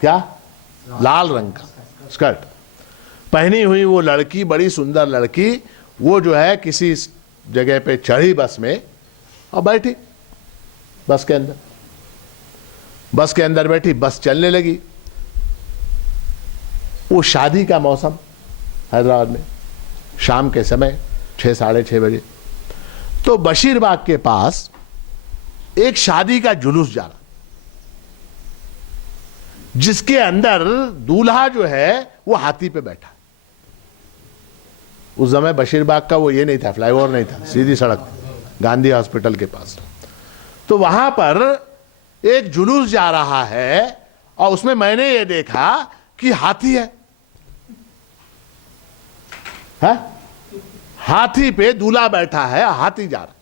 क्या? लाल रंग का स्कर्ट पहनी हुई वो लड़की, बड़ी सुंदर लड़की, वो जो है किसी जगह पे चढ़ी बस में और बैठी बस के अंदर। बस के अंदर बैठी, बस चलने लगी। वो शादी का मौसम हैदराबाद में, शाम के समय 6 साढ़े 6 बजे। तो बशीरबाग के पास एक शादी का जुलूस जा रहा, जिसके अंदर दूल्हा जो है वो हाथी पे बैठा। उस समय बशीरबाग का वो ये नहीं था, फ्लाईओवर नहीं था, सीधी सड़क, गांधी हॉस्पिटल के पास। तो वहां पर एक जुलूस जा रहा है और उसमें मैंने ये देखा कि हाथी है, हाथी पे दूल्हा बैठा है, हाथी जा रहा।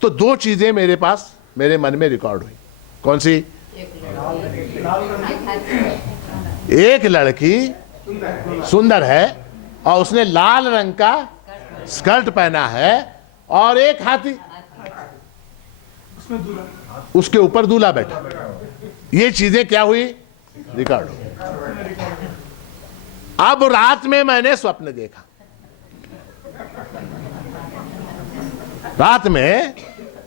तो दो चीजें मेरे पास, मेरे मन में रिकॉर्ड हुई। कौन सी? एक लड़की सुंदर है और उसने लाल रंग का स्कर्ट पहना है, और एक हाथी, उसके ऊपर दूल्हा बैठा। ये चीजें क्या हुई? रिकॉर्ड हुई। अब रात में मैंने स्वप्न देखा, रात में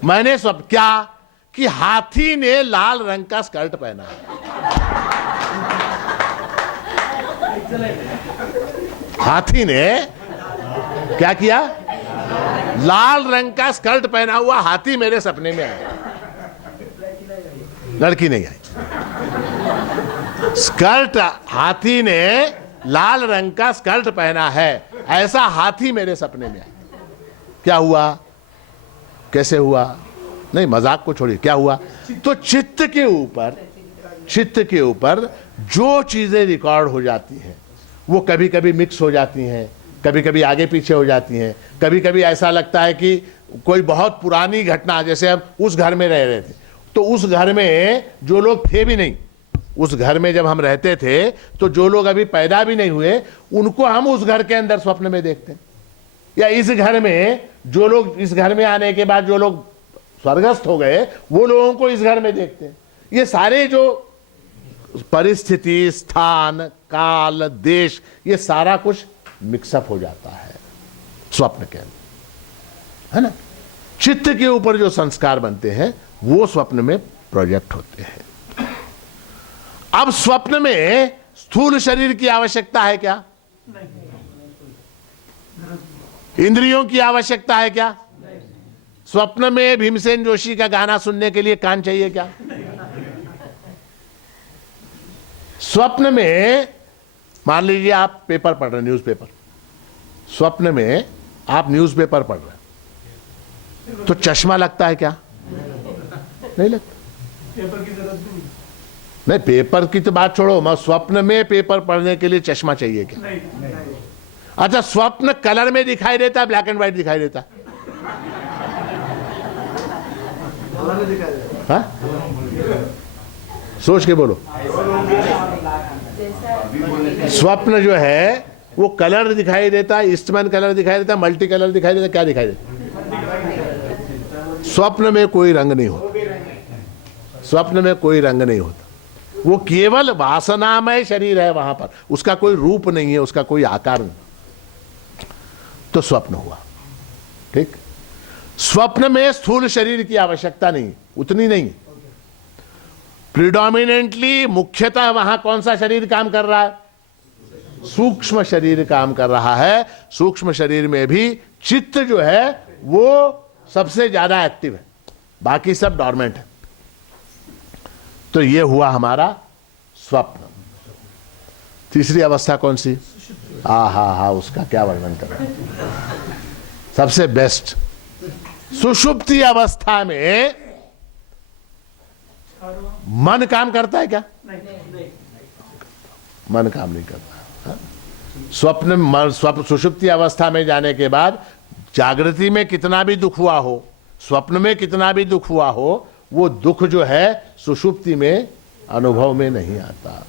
मैंने स्वप्न क्या कि हाथी ने लाल रंग का स्कर्ट पहना है। हाथी ने क्या किया? लाल रंग का स्कर्ट पहना हुआ हाथी मेरे सपने में आया, लड़की नहीं आई। स्कर्ट, हाथी ने लाल रंग का स्कर्ट पहना है, ऐसा हाथी मेरे सपने में आया। क्या हुआ? कैसे हुआ? नहीं, मजाक को छोड़िए, क्या हुआ? तो चित्त के ऊपर जो चीजें रिकॉर्ड हो जाती हैं वो कभी कभी मिक्स हो जाती हैं, कभी कभी आगे पीछे हो जाती हैं, कभी कभी ऐसा लगता है कि कोई बहुत पुरानी घटना, जैसे हम उस घर में रह रहे थे, तो उस घर में जो लोग थे भी नहीं, उस घर में जब हम रहते थे तो जो लोग अभी पैदा भी नहीं हुए उनको हम उस घर के अंदर स्वप्न में देखते हैं। या इस घर में जो लोग, इस घर में आने के बाद जो लोग स्वर्गस्थ हो गए, वो लोगों को इस घर में देखते हैं। ये सारे जो परिस्थिति, स्थान, काल, देश, ये सारा कुछ मिक्सअप हो जाता है स्वप्न के अंदर, है ना? चित्त के ऊपर जो संस्कार बनते हैं वो स्वप्न में प्रोजेक्ट होते हैं। अब स्वप्न में स्थूल शरीर की आवश्यकता है क्या? इंद्रियों की आवश्यकता है क्या? स्वप्न में भीमसेन जोशी का गाना सुनने के लिए कान चाहिए क्या? स्वप्न में मान लीजिए आप पेपर पढ़ रहे हैं, न्यूज़पेपर, स्वप्न में आप न्यूज़पेपर पढ़ रहे हैं, तो चश्मा लगता है क्या? नहीं लगता। पेपर की जरूरत नहीं, पेपर की तो बात छोड़ो, मैं स्वप्न में पेपर पढ़ने के लिए चश्मा चाहिए क्या? नहीं। अच्छा, स्वप्न कलर में दिखाई देता है, ब्लैक एंड व्हाइट दिखाई देता है? हाँ? सोच के बोलो। स्वप्न जो है वो कलर दिखाई देता है, ईस्टमैन कलर दिखाई देता है, मल्टी कलर दिखाई देता है, क्या दिखाई देता है? स्वप्न में कोई रंग नहीं होता, स्वप्न में कोई रंग नहीं होता, वो केवल वासनामय शरीर है वहां पर, उसका कोई रूप नहीं है, उसका कोई आकार नहीं। तो स्वप्न हुआ, ठीक। स्वप्न में स्थूल शरीर की आवश्यकता नहीं, उतनी नहीं। प्रिडोमिनेंटली, मुख्यतः वहां कौन सा शरीर काम कर रहा है? सूक्ष्म शरीर काम कर रहा है। सूक्ष्म शरीर में भी चित्त जो है वो सबसे ज्यादा एक्टिव है, बाकी सब डॉर्मेंट है। तो ये हुआ हमारा स्वप्न। तीसरी अवस्था कौन सी? हा, उसका क्या वर्णन करना, सबसे बेस्ट। सुषुप्ति अवस्था में मन काम करता है क्या? मन काम नहीं करता। हाँ? स्वप्न सुषुप्ति अवस्था में जाने के बाद जागृति में कितना भी दुख हुआ हो, स्वप्न में कितना भी दुख हुआ हो, वो दुख जो है सुषुप्ति में अनुभव में नहीं आता।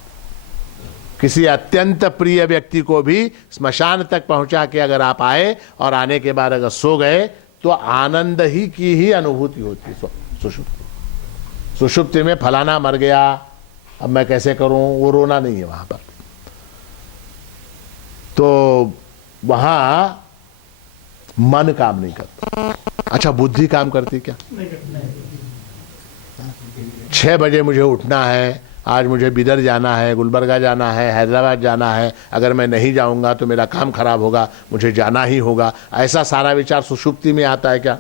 किसी अत्यंत प्रिय व्यक्ति को भी स्मशान तक पहुंचा के अगर आप आए और आने के बाद अगर सो गए तो आनंद ही की ही अनुभूति होती है सुषुप्ति। सुषुप्ति में फलाना मर गया, अब मैं कैसे करूं, वो रोना नहीं है वहां पर। तो वहां मन काम नहीं करता। अच्छा, बुद्धि काम करती क्या? 6 बजे मुझे उठना है, आज मुझे बिदर जाना है, गुलबर्गा जाना है, हैदराबाद जाना है, अगर मैं नहीं जाऊंगा तो मेरा काम खराब होगा, मुझे जाना ही होगा, ऐसा सारा विचार सुषुप्ति में आता है क्या?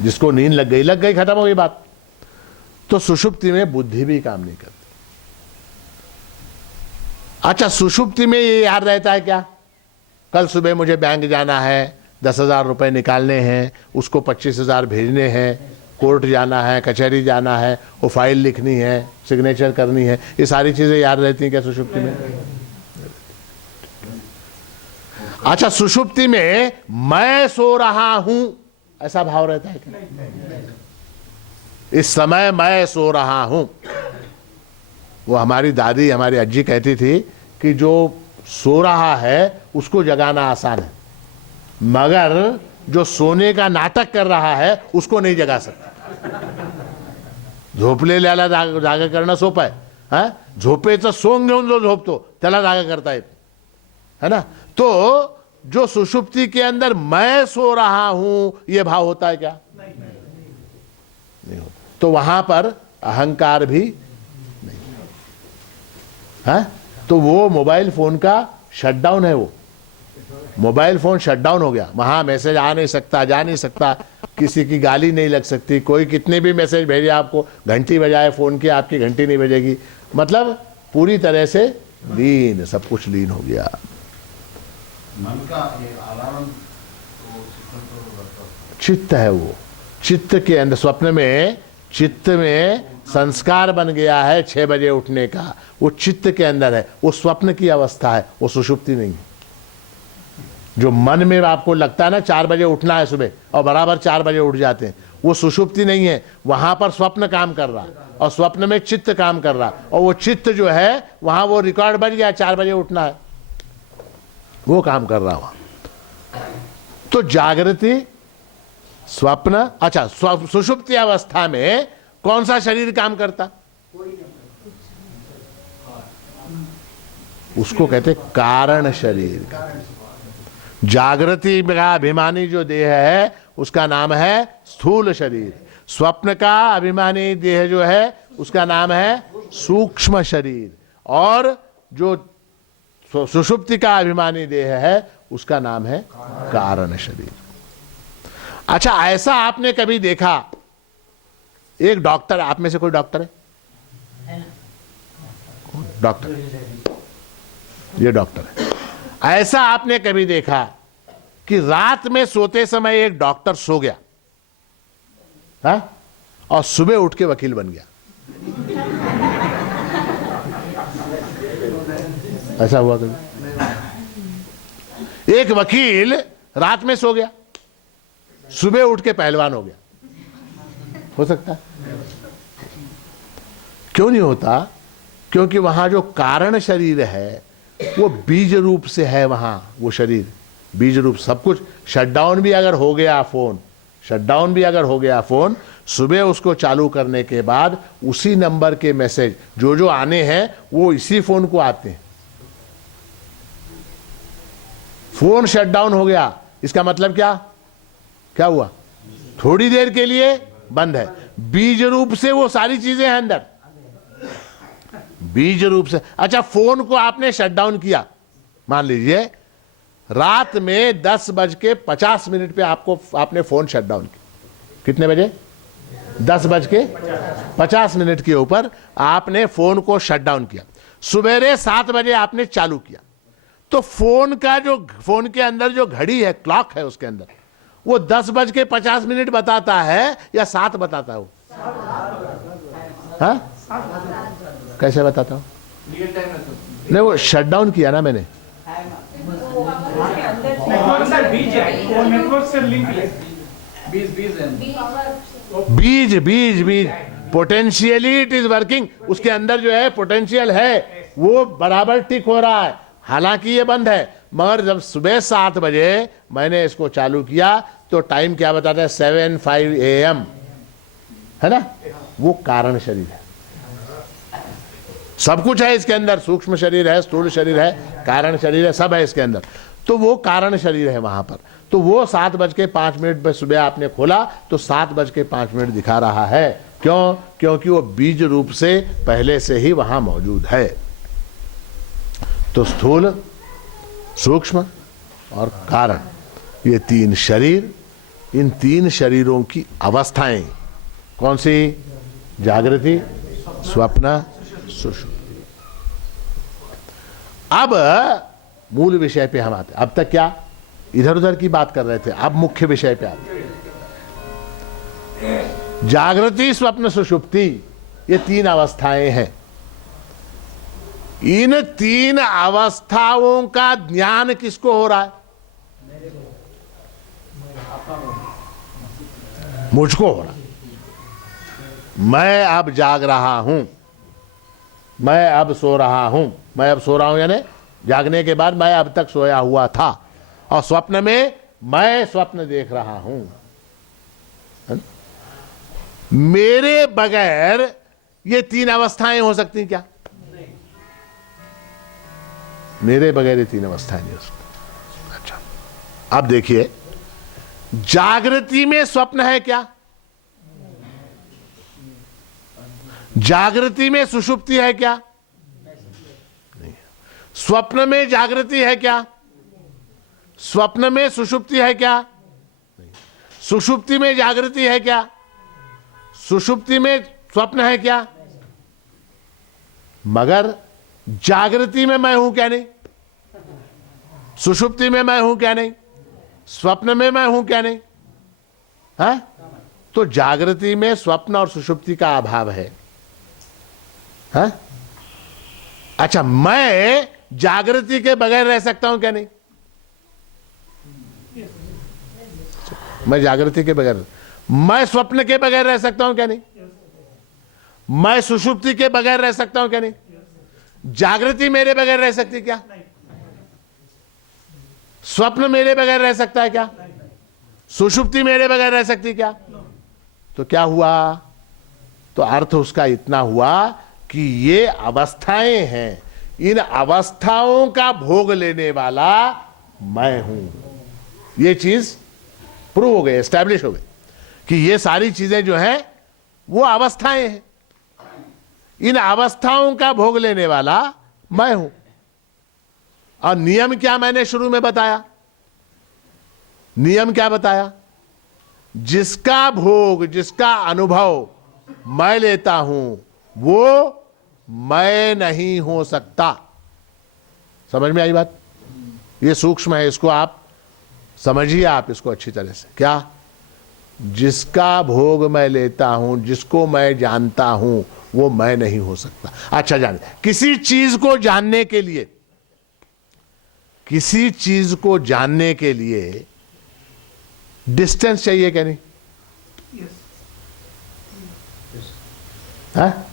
जिसको नींद लग गई, खत्म हो गई बात। तो सुषुप्ति में बुद्धि भी काम नहीं करती। अच्छा, सुषुप्ति में ये याद रहता है क्या? कल सुबह मुझे बैंक जाना है, 10,000 रुपए निकालने हैं, उसको 25,000 भेजने हैं, कोर्ट जाना है, कचहरी जाना है, वो फाइल लिखनी है, सिग्नेचर करनी है, ये सारी चीजें याद रहती हैं क्या सुषुप्ति में? अच्छा, सुषुप्ति में मैं सो रहा हूं ऐसा भाव रहता है क्या? इस समय मैं सो रहा हूं। वो हमारी दादी, हमारी अज्जी कहती थी कि जो सो रहा है उसको जगाना आसान है, मगर जो सोने का नाटक कर रहा है उसको नहीं जगा सकता। झोपलेल्याला जागा करणं सोपं आहे, हा? झोपेचं सोंग घेऊन जो झोपतो त्याला जागा करता येत, है ना? तो जो सुषुप्ति के अंदर मैं सो रहा हूं ये भाव होता है क्या? नहीं होता। तो वहां पर अहंकार भी नहीं है। तो वो मोबाइल फोन का शटडाउन है, वो मोबाइल फोन शटडाउन हो गया, वहां मैसेज आ नहीं सकता, जा नहीं सकता, किसी की गाली नहीं लग सकती, कोई कितने भी मैसेज भेजे आपको, घंटी बजाए फोन की, आपकी घंटी नहीं बजेगी। मतलब पूरी तरह से लीन, सब कुछ लीन हो गया। मन का अलार्म चित्त है, वो चित्त के अंदर स्वप्न में चित्त में संस्कार बन गया है 6 बजे उठने का, वो चित्त के अंदर है, वो स्वप्न की अवस्था है, वो सुषुप्ति नहीं है। जो मन में आपको लगता है ना 4 बजे उठना है सुबह और बराबर 4 बजे उठ जाते हैं, वो सुषुप्ति नहीं है। वहां पर स्वप्न काम कर रहा और स्वप्न में चित्त काम कर रहा, और वो चित्त जो है वहां वो रिकॉर्ड बन गया 4 बजे उठना है, वो काम कर रहा वहां। तो जागृति, स्वप्न, अच्छा सुषुप्ति अवस्था में कौन सा शरीर काम करता? उसको कहते कारण शरीर। जागृति का अभिमानी जो देह है उसका नाम है स्थूल शरीर, स्वप्न का अभिमानी देह जो है उसका नाम है सूक्ष्म शरीर, और जो सुषुप्ति का अभिमानी देह है उसका नाम है कारण शरीर। अच्छा, ऐसा आपने कभी देखा, एक डॉक्टर, आप में से कोई डॉक्टर है? डॉक्टर, ये डॉक्टर है। ऐसा आपने कभी देखा कि रात में सोते समय एक डॉक्टर सो गया, हा? और सुबह उठ के वकील बन गया? ऐसा हुआ कभी? एक वकील रात में सो गया, सुबह उठ के पहलवान हो गया, हो सकता है? क्यों नहीं होता? क्योंकि वहां जो कारण शरीर है वो बीज रूप से है, वहां वो शरीर बीज रूप, सब कुछ शटडाउन भी अगर हो गया फोन, शटडाउन भी अगर हो गया फोन, सुबह उसको चालू करने के बाद उसी नंबर के मैसेज जो जो आने हैं वो इसी फोन को आते हैं। फोन शटडाउन हो गया, इसका मतलब क्या? क्या हुआ? थोड़ी देर के लिए बंद है। बीज रूप से वो सारी चीजें हैं अंदर, बीज रूप से। अच्छा, फोन को आपने शट डाउन किया, मान लीजिए रात में 10:50 पे आपने फोन शट डाउन किया। कितने बजे? 10:50 के ऊपर आपने फोन को शट डाउन किया। सवेरे 7 बजे आपने चालू किया, तो फोन के अंदर जो घड़ी है, क्लॉक है उसके अंदर, वो 10:50 बताता है या 7 बताता है? वो हाँ, कैसे बताता हूं? नहीं, वो शट डाउन किया ना मैंने। बीज पोटेंशियली इट इज वर्किंग, उसके अंदर जो है पोटेंशियल है, वो बराबर टिक हो रहा है, हालांकि ये बंद है। मगर जब सुबह 7 बजे मैंने इसको चालू किया तो टाइम क्या बताता है? 7:05 AM, है ना? वो कारण शरीर है। सब कुछ है इसके अंदर, सूक्ष्म शरीर है, स्थूल शरीर है, कारण शरीर है, सब है इसके अंदर। तो वो कारण शरीर है वहां पर। तो वो 7:05 पे सुबह आपने खोला तो 7:05 दिखा रहा है। क्यों? क्योंकि वो बीज रूप से पहले से ही वहां मौजूद है। तो स्थूल, सूक्ष्म और कारण, ये 3 शरीर, इन 3 शरीरों की अवस्थाएं कौन सी? जागृति, स्वप्न, सुषुप्ति। अब मूल विषय पे हम आते। अब तक क्या इधर उधर की बात कर रहे थे, अब मुख्य विषय पे आते। जागृति, स्वप्न, सुषुप्ति, ये 3 अवस्थाएं हैं। इन 3 अवस्थाओं का ज्ञान किसको हो रहा है? मुझको हो रहा है। मैं अब जाग रहा हूं, मैं अब सो रहा हूं। मैं अब सो रहा हूं यानी जागने के बाद मैं अब तक सोया हुआ था, और स्वप्न में मैं स्वप्न देख रहा हूं। मेरे बगैर ये 3 अवस्थाएं हो सकती क्या? मेरे बगैर ये 3 अवस्थाएं नहीं हो सकती। अच्छा, अब देखिए, जागृति में स्वप्न है क्या? जागृति में सुषुप्ति है क्या? नहीं। स्वप्न में जागृति है क्या? स्वप्न में सुषुप्ति है क्या? नहीं। सुषुप्ति में जागृति है क्या? सुषुप्ति में स्वप्न है क्या? मगर जागृति में मैं हूं क्या नहीं? सुषुप्ति में मैं हूं क्या नहीं? स्वप्न में मैं हूं क्या नहीं? है? तो जागृति में स्वप्न और सुषुप्ति का अभाव है। हाँ? अच्छा, मैं जागृति के बगैर रह सकता हूं क्या नहीं? मैं जागृति के बगैर, मैं स्वप्न के बगैर रह सकता हूं क्या नहीं? मैं सुषुप्ति के बगैर रह सकता हूं क्या नहीं? जागृति मेरे बगैर रह सकती क्या? स्वप्न मेरे बगैर रह सकता है क्या? सुषुप्ति मेरे बगैर रह सकती क्या? तो क्या हुआ? तो अर्थ उसका इतना हुआ कि ये अवस्थाएं हैं, इन अवस्थाओं का भोग लेने वाला मैं हूं। ये चीज प्रूव हो गई, एस्टैब्लिश हो गई कि ये सारी चीजें जो हैं वो अवस्थाएं हैं। इन अवस्थाओं का भोग लेने वाला मैं हूं। और नियम क्या मैंने शुरू में बताया? नियम क्या बताया? जिसका भोग, जिसका अनुभव मैं लेता हूं वो मैं नहीं हो सकता। समझ में आई बात? ये सूक्ष्म है, इसको आप समझिए, आप इसको अच्छी तरह से। क्या? जिसका भोग मैं लेता हूं, जिसको मैं जानता हूं, वो मैं नहीं हो सकता। अच्छा, जाने किसी चीज को जानने के लिए, किसी चीज को जानने के लिए डिस्टेंस चाहिए क्या नहीं? है?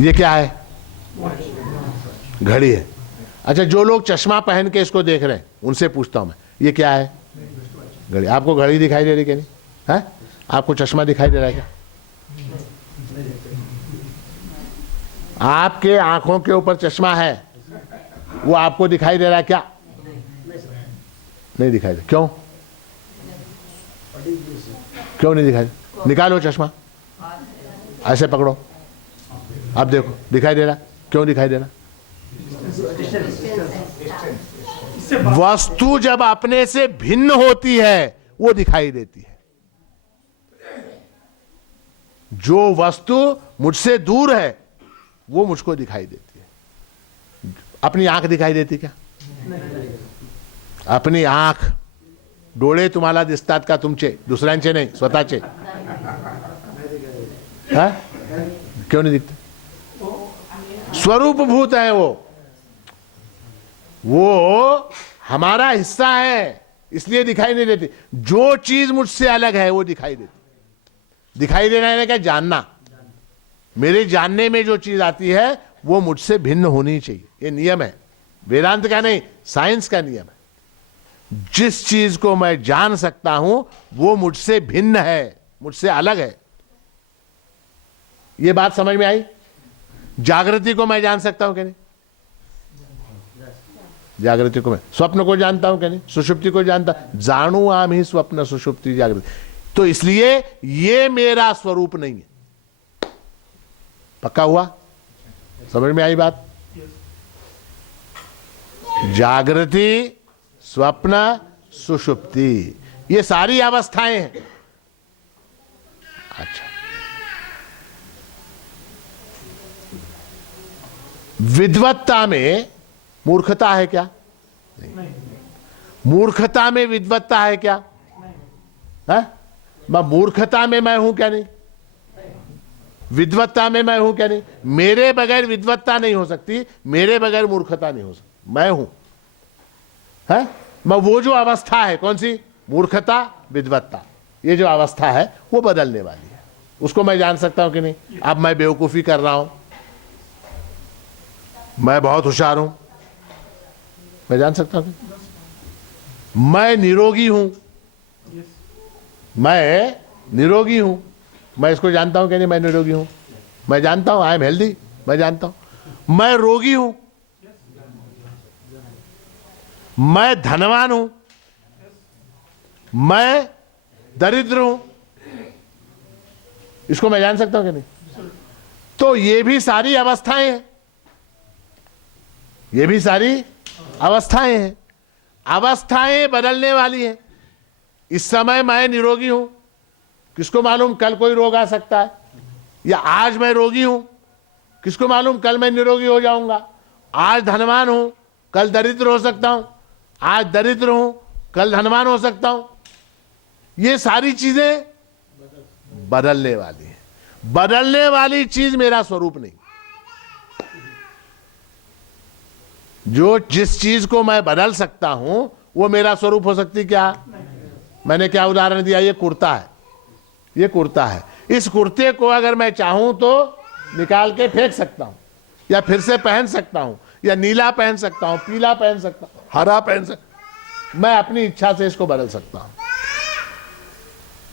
ये क्या है? घड़ी है। अच्छा, जो लोग चश्मा पहन के इसको देख रहे हैं उनसे पूछता हूं मैं, ये क्या है? घड़ी। आपको घड़ी दिखाई दे रही क्या नहीं? है? आपको चश्मा दिखाई दे रहा है क्या? आपके आंखों के ऊपर चश्मा है, वो आपको दिखाई दे रहा है क्या? नहीं दिखाई दे। क्यों? क्यों नहीं दिखाई? निकालो चश्मा, ऐसे पकड़ो, अब देखो दिखाई दे रहा, क्यों दिखाई दे रहा? वस्तु जब अपने से भिन्न होती है वो दिखाई देती है। जो वस्तु मुझसे दूर है वो मुझको दिखाई देती है। अपनी आंख दिखाई देती क्या? अपनी आंख, डोळे तुम्हाला दिसतात का तुमचे? दुसऱ्यांचे नाही, स्वतःचे? हा? क्यों नहीं दिखते? स्वरूपभूत है वो हमारा हिस्सा है, इसलिए दिखाई नहीं देती। जो चीज मुझसे अलग है वो दिखाई देती। दिखाई देना है क्या? जानना। मेरे जानने में जो चीज आती है वो मुझसे भिन्न होनी चाहिए, ये नियम है। वेदांत का नहीं, साइंस का नियम है। जिस चीज को मैं जान सकता हूं वो मुझसे भिन्न है, मुझसे अलग है। ये बात समझ में आई? जागृति को मैं जान सकता हूं कि नहीं? जागृति को मैं, स्वप्न को जानता हूं कि नहीं? सुषुप्ति को जानता? जानू आम ही स्वप्न सुषुप्ति जागृति। तो इसलिए ये मेरा स्वरूप नहीं है। पक्का हुआ? समझ में आई बात? जागृति, स्वप्न, सुषुप्ति, ये सारी अवस्थाएं हैं। अच्छा, विद्वत्ता में मूर्खता है क्या? नहीं। मूर्खता में विद्वत्ता है क्या? है? मूर्खता में मैं हूं क्या? नहीं। विद्वत्ता में मैं हूं क्या? नहीं। मेरे बगैर विद्वत्ता नहीं हो सकती, मेरे बगैर मूर्खता नहीं हो सकती। मैं हूं, है? वो जो अवस्था है, कौन सी? मूर्खता, विद्वत्ता, ये जो अवस्था है वो बदलने वाली है। उसको मैं जान सकता हूं कि नहीं? अब मैं बेवकूफी कर रहा हूं, मैं बहुत होशियार हूं, मैं जान सकता हूं? मैं निरोगी हूं, मैं निरोगी हूं, मैं इसको जानता हूं कि नहीं? मैं निरोगी हूं, मैं जानता हूं। आई एम हेल्दी, मैं जानता हूं। मैं रोगी हूं, मैं धनवान हूं, मैं दरिद्र हूं, इसको मैं जान सकता हूं कि नहीं? तो ये भी सारी अवस्थाएं हैं, ये भी सारी अवस्थाएं हैं। अवस्थाएं बदलने वाली हैं। इस समय मैं निरोगी हूं, किसको मालूम कल कोई रोग आ सकता है? या आज मैं रोगी हूं, किसको मालूम कल मैं निरोगी हो जाऊंगा? आज धनवान हूं, कल दरिद्र हो सकता हूं, आज दरिद्र हूं, कल धनवान हो सकता हूं। ये सारी चीजें बदलने वाली हैं। बदलने वाली चीज मेरा स्वरूप नहीं। जो जिस चीज को मैं बदल सकता हूं वो मेरा स्वरूप हो सकती क्या? मैंने क्या उदाहरण दिया? ये कुर्ता है, ये कुर्ता है। इस कुर्ते को अगर मैं चाहूं तो निकाल के फेंक सकता हूं, या फिर से पहन सकता हूं, या नीला पहन सकता हूं, पीला पहन सकता हूं, हरा पहन सकता। मैं अपनी इच्छा से इसको बदल सकता हूं।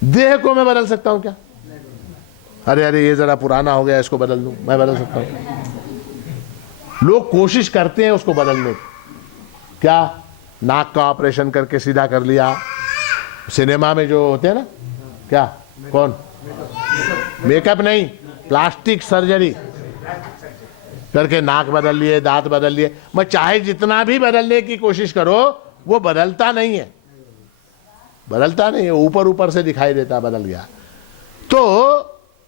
देह को मैं बदल सकता हूं क्या? अरे अरे ये जरा पुराना हो गया, इसको बदल दूं, मैं बदल सकता हूं? लोग कोशिश करते हैं उसको बदलने की। क्या? नाक का ऑपरेशन करके सीधा कर लिया। सिनेमा में जो होते हैं ना, क्या? कौन? मेकअप नहीं, प्लास्टिक सर्जरी करके नाक बदल लिए, दांत बदल लिए। मैं चाहे जितना भी बदलने की कोशिश करो वो बदलता नहीं है, बदलता नहीं है। ऊपर ऊपर से दिखाई देता बदल गया। तो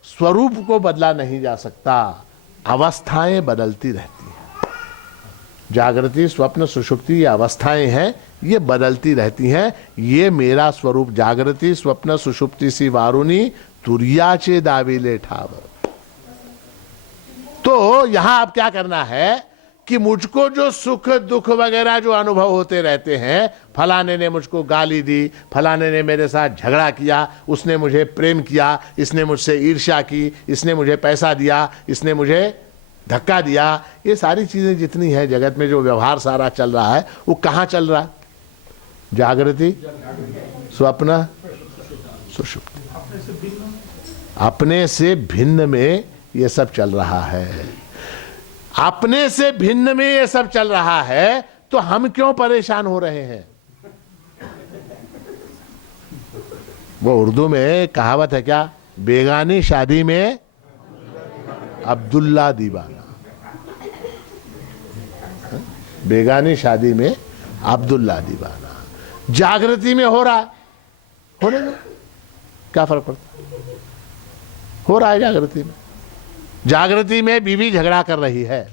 स्वरूप को बदला नहीं जा सकता, अवस्थाएं बदलती रहती हैं। जागृति, स्वप्न, सुषुप्ति ये अवस्थाएं हैं, ये बदलती रहती हैं। ये मेरा स्वरूप जागृति, स्वप्न, सुषुप्ति सी वारुणी तुरियाचे दाविले ठाव। तो यहां अब क्या करना है कि मुझको जो सुख दुख वगैरह जो अनुभव होते रहते हैं, फलाने ने मुझको गाली दी, फलाने ने मेरे साथ झगड़ा किया, उसने मुझे प्रेम किया, इसने मुझसे ईर्ष्या की, इसने मुझे पैसा दिया, इसने मुझे धक्का दिया, ये सारी चीजें जितनी हैं जगत में, जो व्यवहार सारा चल रहा है वो कहां चल रहा है? जागृति, स्वप्न, सुषुप्ति, अपने से भिन्न में ये सब चल रहा है। अपने से भिन्न में ये सब चल रहा है तो हम क्यों परेशान हो रहे हैं? वो उर्दू में कहावत है क्या? बेगानी शादी में अब्दुल्ला दीवाना। बेगानी शादी में अब्दुल्ला दीवाना। जागृति में हो रहा है, होने दो, क्या फर्क पड़ता है? हो रहा है जागृति में। जागृति में बीवी झगड़ा कर रही है,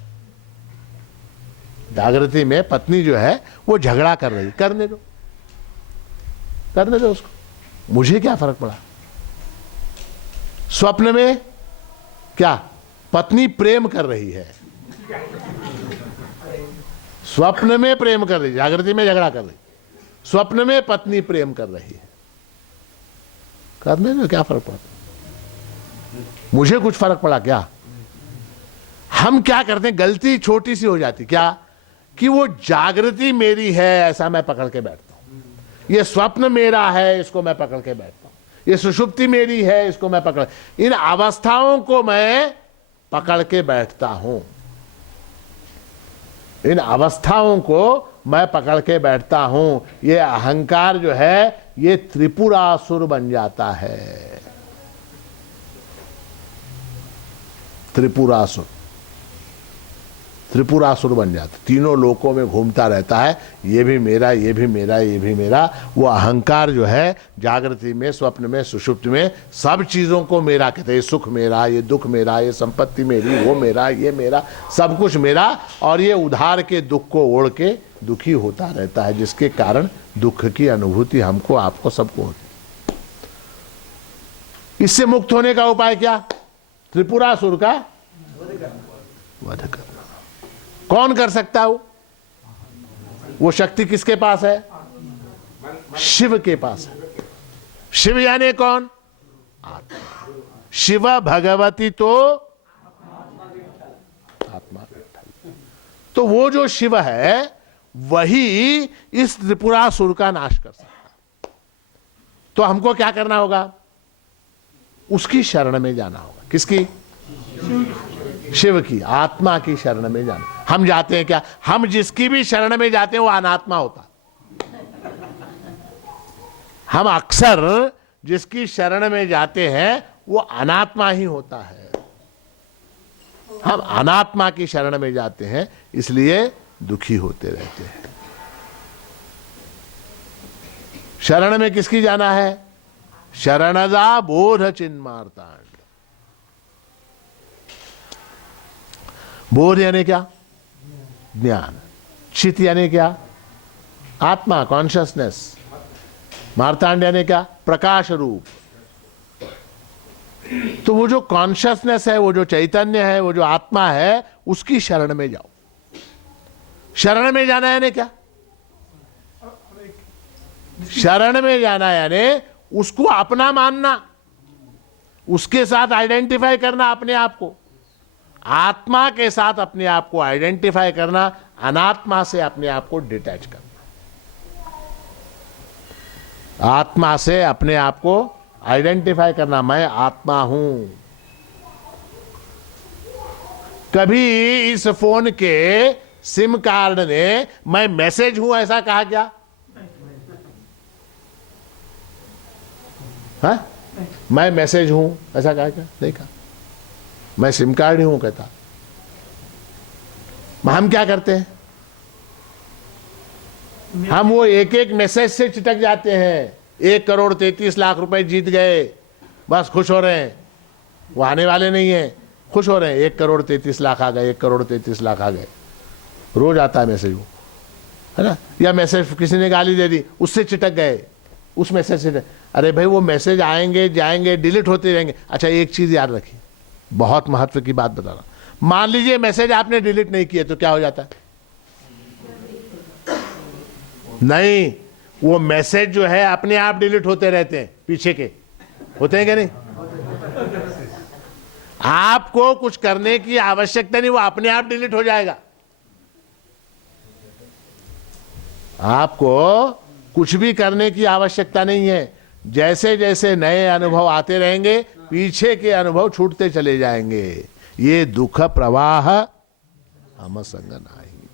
जागृति में पत्नी जो है वो झगड़ा कर रही, करने दो, करने दो उसको, मुझे क्या फर्क पड़ा। स्वप्न में क्या पत्नी प्रेम कर रही है, स्वप्न में प्रेम कर रही, जागृति में झगड़ा कर रही, स्वप्न में पत्नी प्रेम कर रही है, करने में क्या फर्क पड़ा, मुझे कुछ फर्क पड़ा क्या। हम क्या करते हैं, गलती छोटी सी हो जाती क्या कि वो जागृति मेरी है ऐसा मैं पकड़ के बैठता हूं, ये स्वप्न मेरा है इसको मैं पकड़ के बैठता हूं, ये सुषुप्ति मेरी है इसको मैं पकड़, इन अवस्थाओं को मैं पकड़ के बैठता हूं, इन अवस्थाओं को मैं पकड़ के बैठता हूं। ये अहंकार जो है ये त्रिपुरासुर बन जाता है, त्रिपुरासुर, त्रिपुरासुर बन जाता, तीनों लोकों में घूमता रहता है, ये भी मेरा, ये भी मेरा, ये भी मेरा। वो अहंकार जो है जागृति में, स्वप्न में, सुषुप्ति में सब चीजों को मेरा कहते हैं, ये सुख मेरा, ये दुख मेरा, ये संपत्ति मेरी, वो मेरा, ये मेरा, सब कुछ मेरा। और ये उधार के दुख को ओढ़ के दुखी होता रहता है, जिसके कारण दुख की अनुभूति हमको, आपको, सबको होती। इससे मुक्त होने का उपाय क्या? त्रिपुरासुर का वध करना। कौन कर सकता है वो शक्ति किसके पास है? शिव के पास है। शिव यानी कौन? आत्मा। शिव भगवती तो आत्मा। तो वो जो शिव है वही इस त्रिपुरासुर का नाश कर सकता है। तो हमको क्या करना होगा? उसकी शरण में जाना होगा। किसकी? शिव की, आत्मा की शरण में जाना। हम जाते हैं क्या? हम जिसकी भी शरण में जाते हैं वो अनात्मा होता। हम अक्सर जिसकी शरण में जाते हैं वो अनात्मा ही होता है। हम अनात्मा की शरण में जाते हैं इसलिए दुखी होते रहते हैं। शरण में किसकी जाना है? शरणदा बोध चिन्मार्तांड। बोध यानी क्या? ज्ञान। चित यानी क्या? आत्मा, कॉन्शियसनेस। मार्तांड यानी क्या? प्रकाश रूप। तो वो जो कॉन्शियसनेस है, वो जो चैतन्य है, वो जो आत्मा है, उसकी शरण में जाओ। शरण में जाना यानी क्या? शरण में जाना यानी उसको अपना मानना, उसके साथ आइडेंटिफाई करना अपने आप को, आत्मा के साथ अपने आप को आइडेंटिफाई करना, अनात्मा से अपने आप को डिटैच करना। आत्मा से अपने आप को आइडेंटिफाई करना, मैं आत्मा हूं। कभी इस फोन के सिम कार्ड ने मैं मैसेज हूं ऐसा कहा क्या? हाँ? मैं मैसेज हूं ऐसा कहा क्या? नहीं कहा। मैं सिम कार्ड ही हूं कहता। हम क्या करते हैं? हम वो एक एक मैसेज से चिटक जाते हैं। 1,33,00,000 रुपए जीत गए, बस खुश हो रहे हैं। वो आने वाले नहीं है, खुश हो रहे हैं। 1,33,00,000 आ गए, 1,33,00,000 आ गए। रोज आता है मैसेज वो, है ना? या मैसेज किसी ने गाली दे दी, उससे चिटक गए, उस मैसेज से। अरे भाई वो मैसेज आएंगे जाएंगे, डिलीट होते रहेंगे। अच्छा एक चीज याद रखिए, बहुत महत्व की बात बता रहा हूं। मान लीजिए मैसेज आपने डिलीट नहीं किए तो क्या हो जाता है? नहीं, वो मैसेज जो है अपने आप डिलीट होते रहते हैं, पीछे के होते हैं क्या? नहीं, आपको कुछ करने की आवश्यकता नहीं, वो अपने आप डिलीट हो जाएगा। आपको कुछ भी करने की आवश्यकता नहीं है। जैसे जैसे नए अनुभव आते रहेंगे, पीछे के अनुभव छूटते चले जाएंगे। ये दुख प्रवाह हम संग नाही।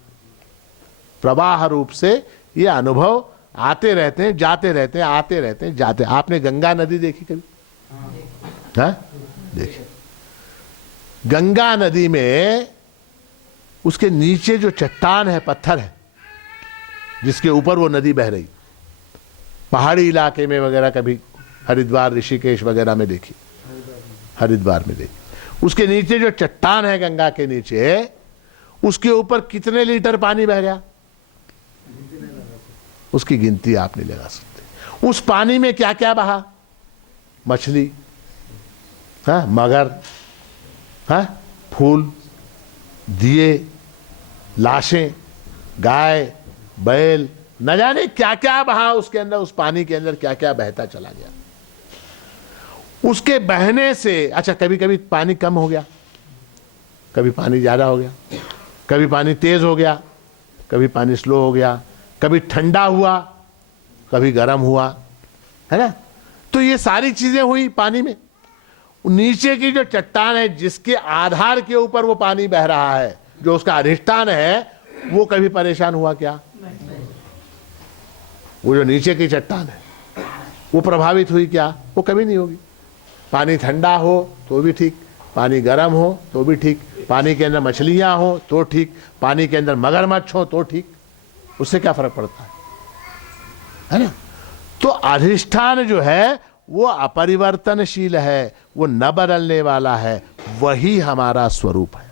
प्रवाह रूप से ये अनुभव आते रहते हैं, जाते रहते हैं, आते रहते हैं, जाते हैं। आपने गंगा नदी देखी कभी? हाँ, देखी। गंगा नदी में उसके नीचे जो चट्टान है, पत्थर है, जिसके ऊपर वो नदी बह रही, पहाड़ी इलाके में वगैरह कभी हरिद्वार ऋषिकेश वगैरह में देखी, हरिद्वार में देखी, उसके नीचे जो चट्टान है गंगा के नीचे, उसके ऊपर कितने लीटर पानी बह गया उसकी गिनती आप नहीं लगा सकते। उस पानी में क्या क्या बहा, मछली, हाँ, मगर, हाँ, फूल, दिए, लाशें, गाय, बैल, न जाने क्या क्या बहा उसके अंदर, उस पानी के अंदर क्या क्या बहता चला गया। उसके बहने से, अच्छा, कभी कभी पानी कम हो गया, कभी पानी ज्यादा हो गया, कभी पानी तेज हो गया, कभी पानी स्लो हो गया, कभी ठंडा हुआ, कभी गर्म हुआ, है ना। तो ये सारी चीजें हुई पानी में। नीचे की जो चट्टान है, जिसके आधार के ऊपर वो पानी बह रहा है, जो उसका अधिष्ठान है, वो कभी परेशान हुआ क्या? वो जो नीचे की चट्टान है वो प्रभावित हुई क्या? वो कभी नहीं होगी। पानी ठंडा हो तो भी ठीक, पानी गर्म हो तो भी ठीक, पानी के अंदर मछलियां हो तो ठीक, पानी के अंदर मगरमच्छ हो तो ठीक, उससे क्या फर्क पड़ता है ना। तो अधिष्ठान जो है वो अपरिवर्तनशील है, वो न बदलने वाला है, वही हमारा स्वरूप है।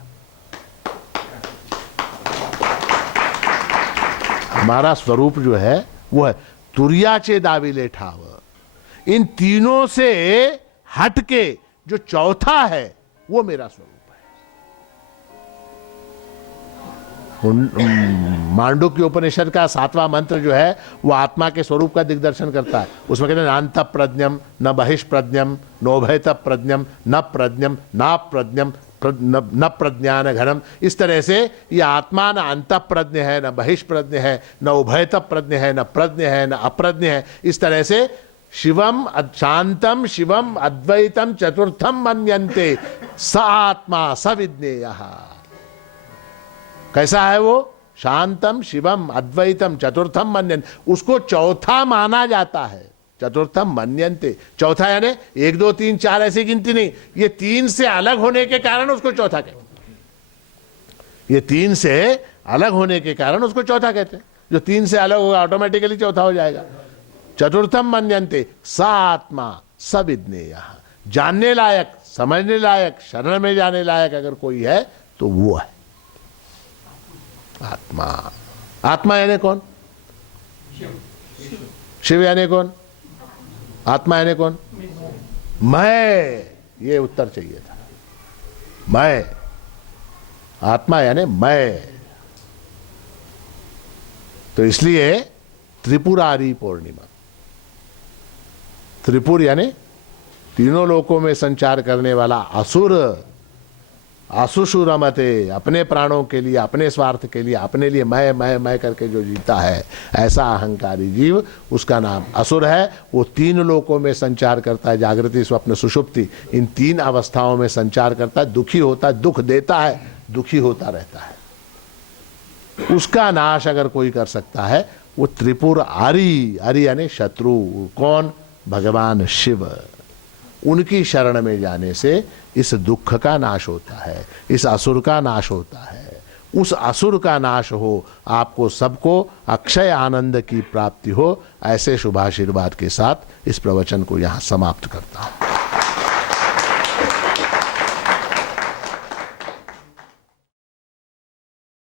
हमारा स्वरूप जो है वो है तुर्याचे दाविले ठाव। इन तीनों से हटके जो चौथा है वो मेरा स्वरूप है। मांडुक्य उपनिषद का 7वां मंत्र जो है वो आत्मा के स्वरूप का दिग्दर्शन करता है। उसमें कहते हैं नान्त प्रज्ञम न बहिष्प्रज्ञम नोभयत प्रज्ञम न प्रज्ञम ना प्रज्ञम न प्रज्ञान घनम। इस तरह से ये आत्मा न अंत प्रज्ञ है, न बहिष्प्रज्ञ है, न उभयत प्रज्ञ है, न प्रज्ञ है, न अप्रज्ञ है। इस तरह से शिवम शांतम शिवम अद्वैतम चतुर्थम मन्यन्ते स आत्मा स विज्ञेयः। कैसा है वो? शांतम शिवम अद्वैतम चतुर्थम मन्यन्ते, उसको चौथा माना जाता है। चतुर्थम मन्यन्ते, चौथा यानी 1 2 3 4 ऐसी गिनती नहीं, ये 3 से अलग होने के कारण उसको चौथा कहते हैं। ये 3 से अलग होने के कारण उसको चौथा कहते हैं। जो 3 से अलग होगा ऑटोमेटिकली चौथा हो जाएगा। चतुर्थम मन्यन्ते स आत्मा स विज्ञेयः। जानने लायक, समझने लायक, शरण में जाने लायक अगर कोई है तो वो है आत्मा। आत्मा यानी कौन? शिव यानी कौन? आत्मा यानी कौन? मैं। ये उत्तर चाहिए था। मैं, आत्मा यानी मैं। तो इसलिए त्रिपुरारी पूर्णिमा, त्रिपुर यानी तीनों लोकों में संचार करने वाला असुर, आसुषु रमते, अपने प्राणों के लिए, अपने स्वार्थ के लिए, अपने लिए मैं करके जो जीता है, ऐसा अहंकारी जीव, उसका नाम असुर है। वो 3 लोकों में संचार करता है, जागृति स्वप्न सुषुप्ति, इन 3 अवस्थाओं में संचार करता है। दुखी होता है, दुख देता है, दुखी होता रहता है। उसका नाश अगर कोई कर सकता है वो त्रिपुर आरी, आरी यानी शत्रु। कौन? भगवान शिव। उनकी शरण में जाने से इस दुख का नाश होता है, इस असुर का नाश होता है। उस असुर का नाश हो, आपको सबको अक्षय आनंद की प्राप्ति हो, ऐसे शुभाशीर्वाद के साथ इस प्रवचन को यहाँ समाप्त करता हूँ।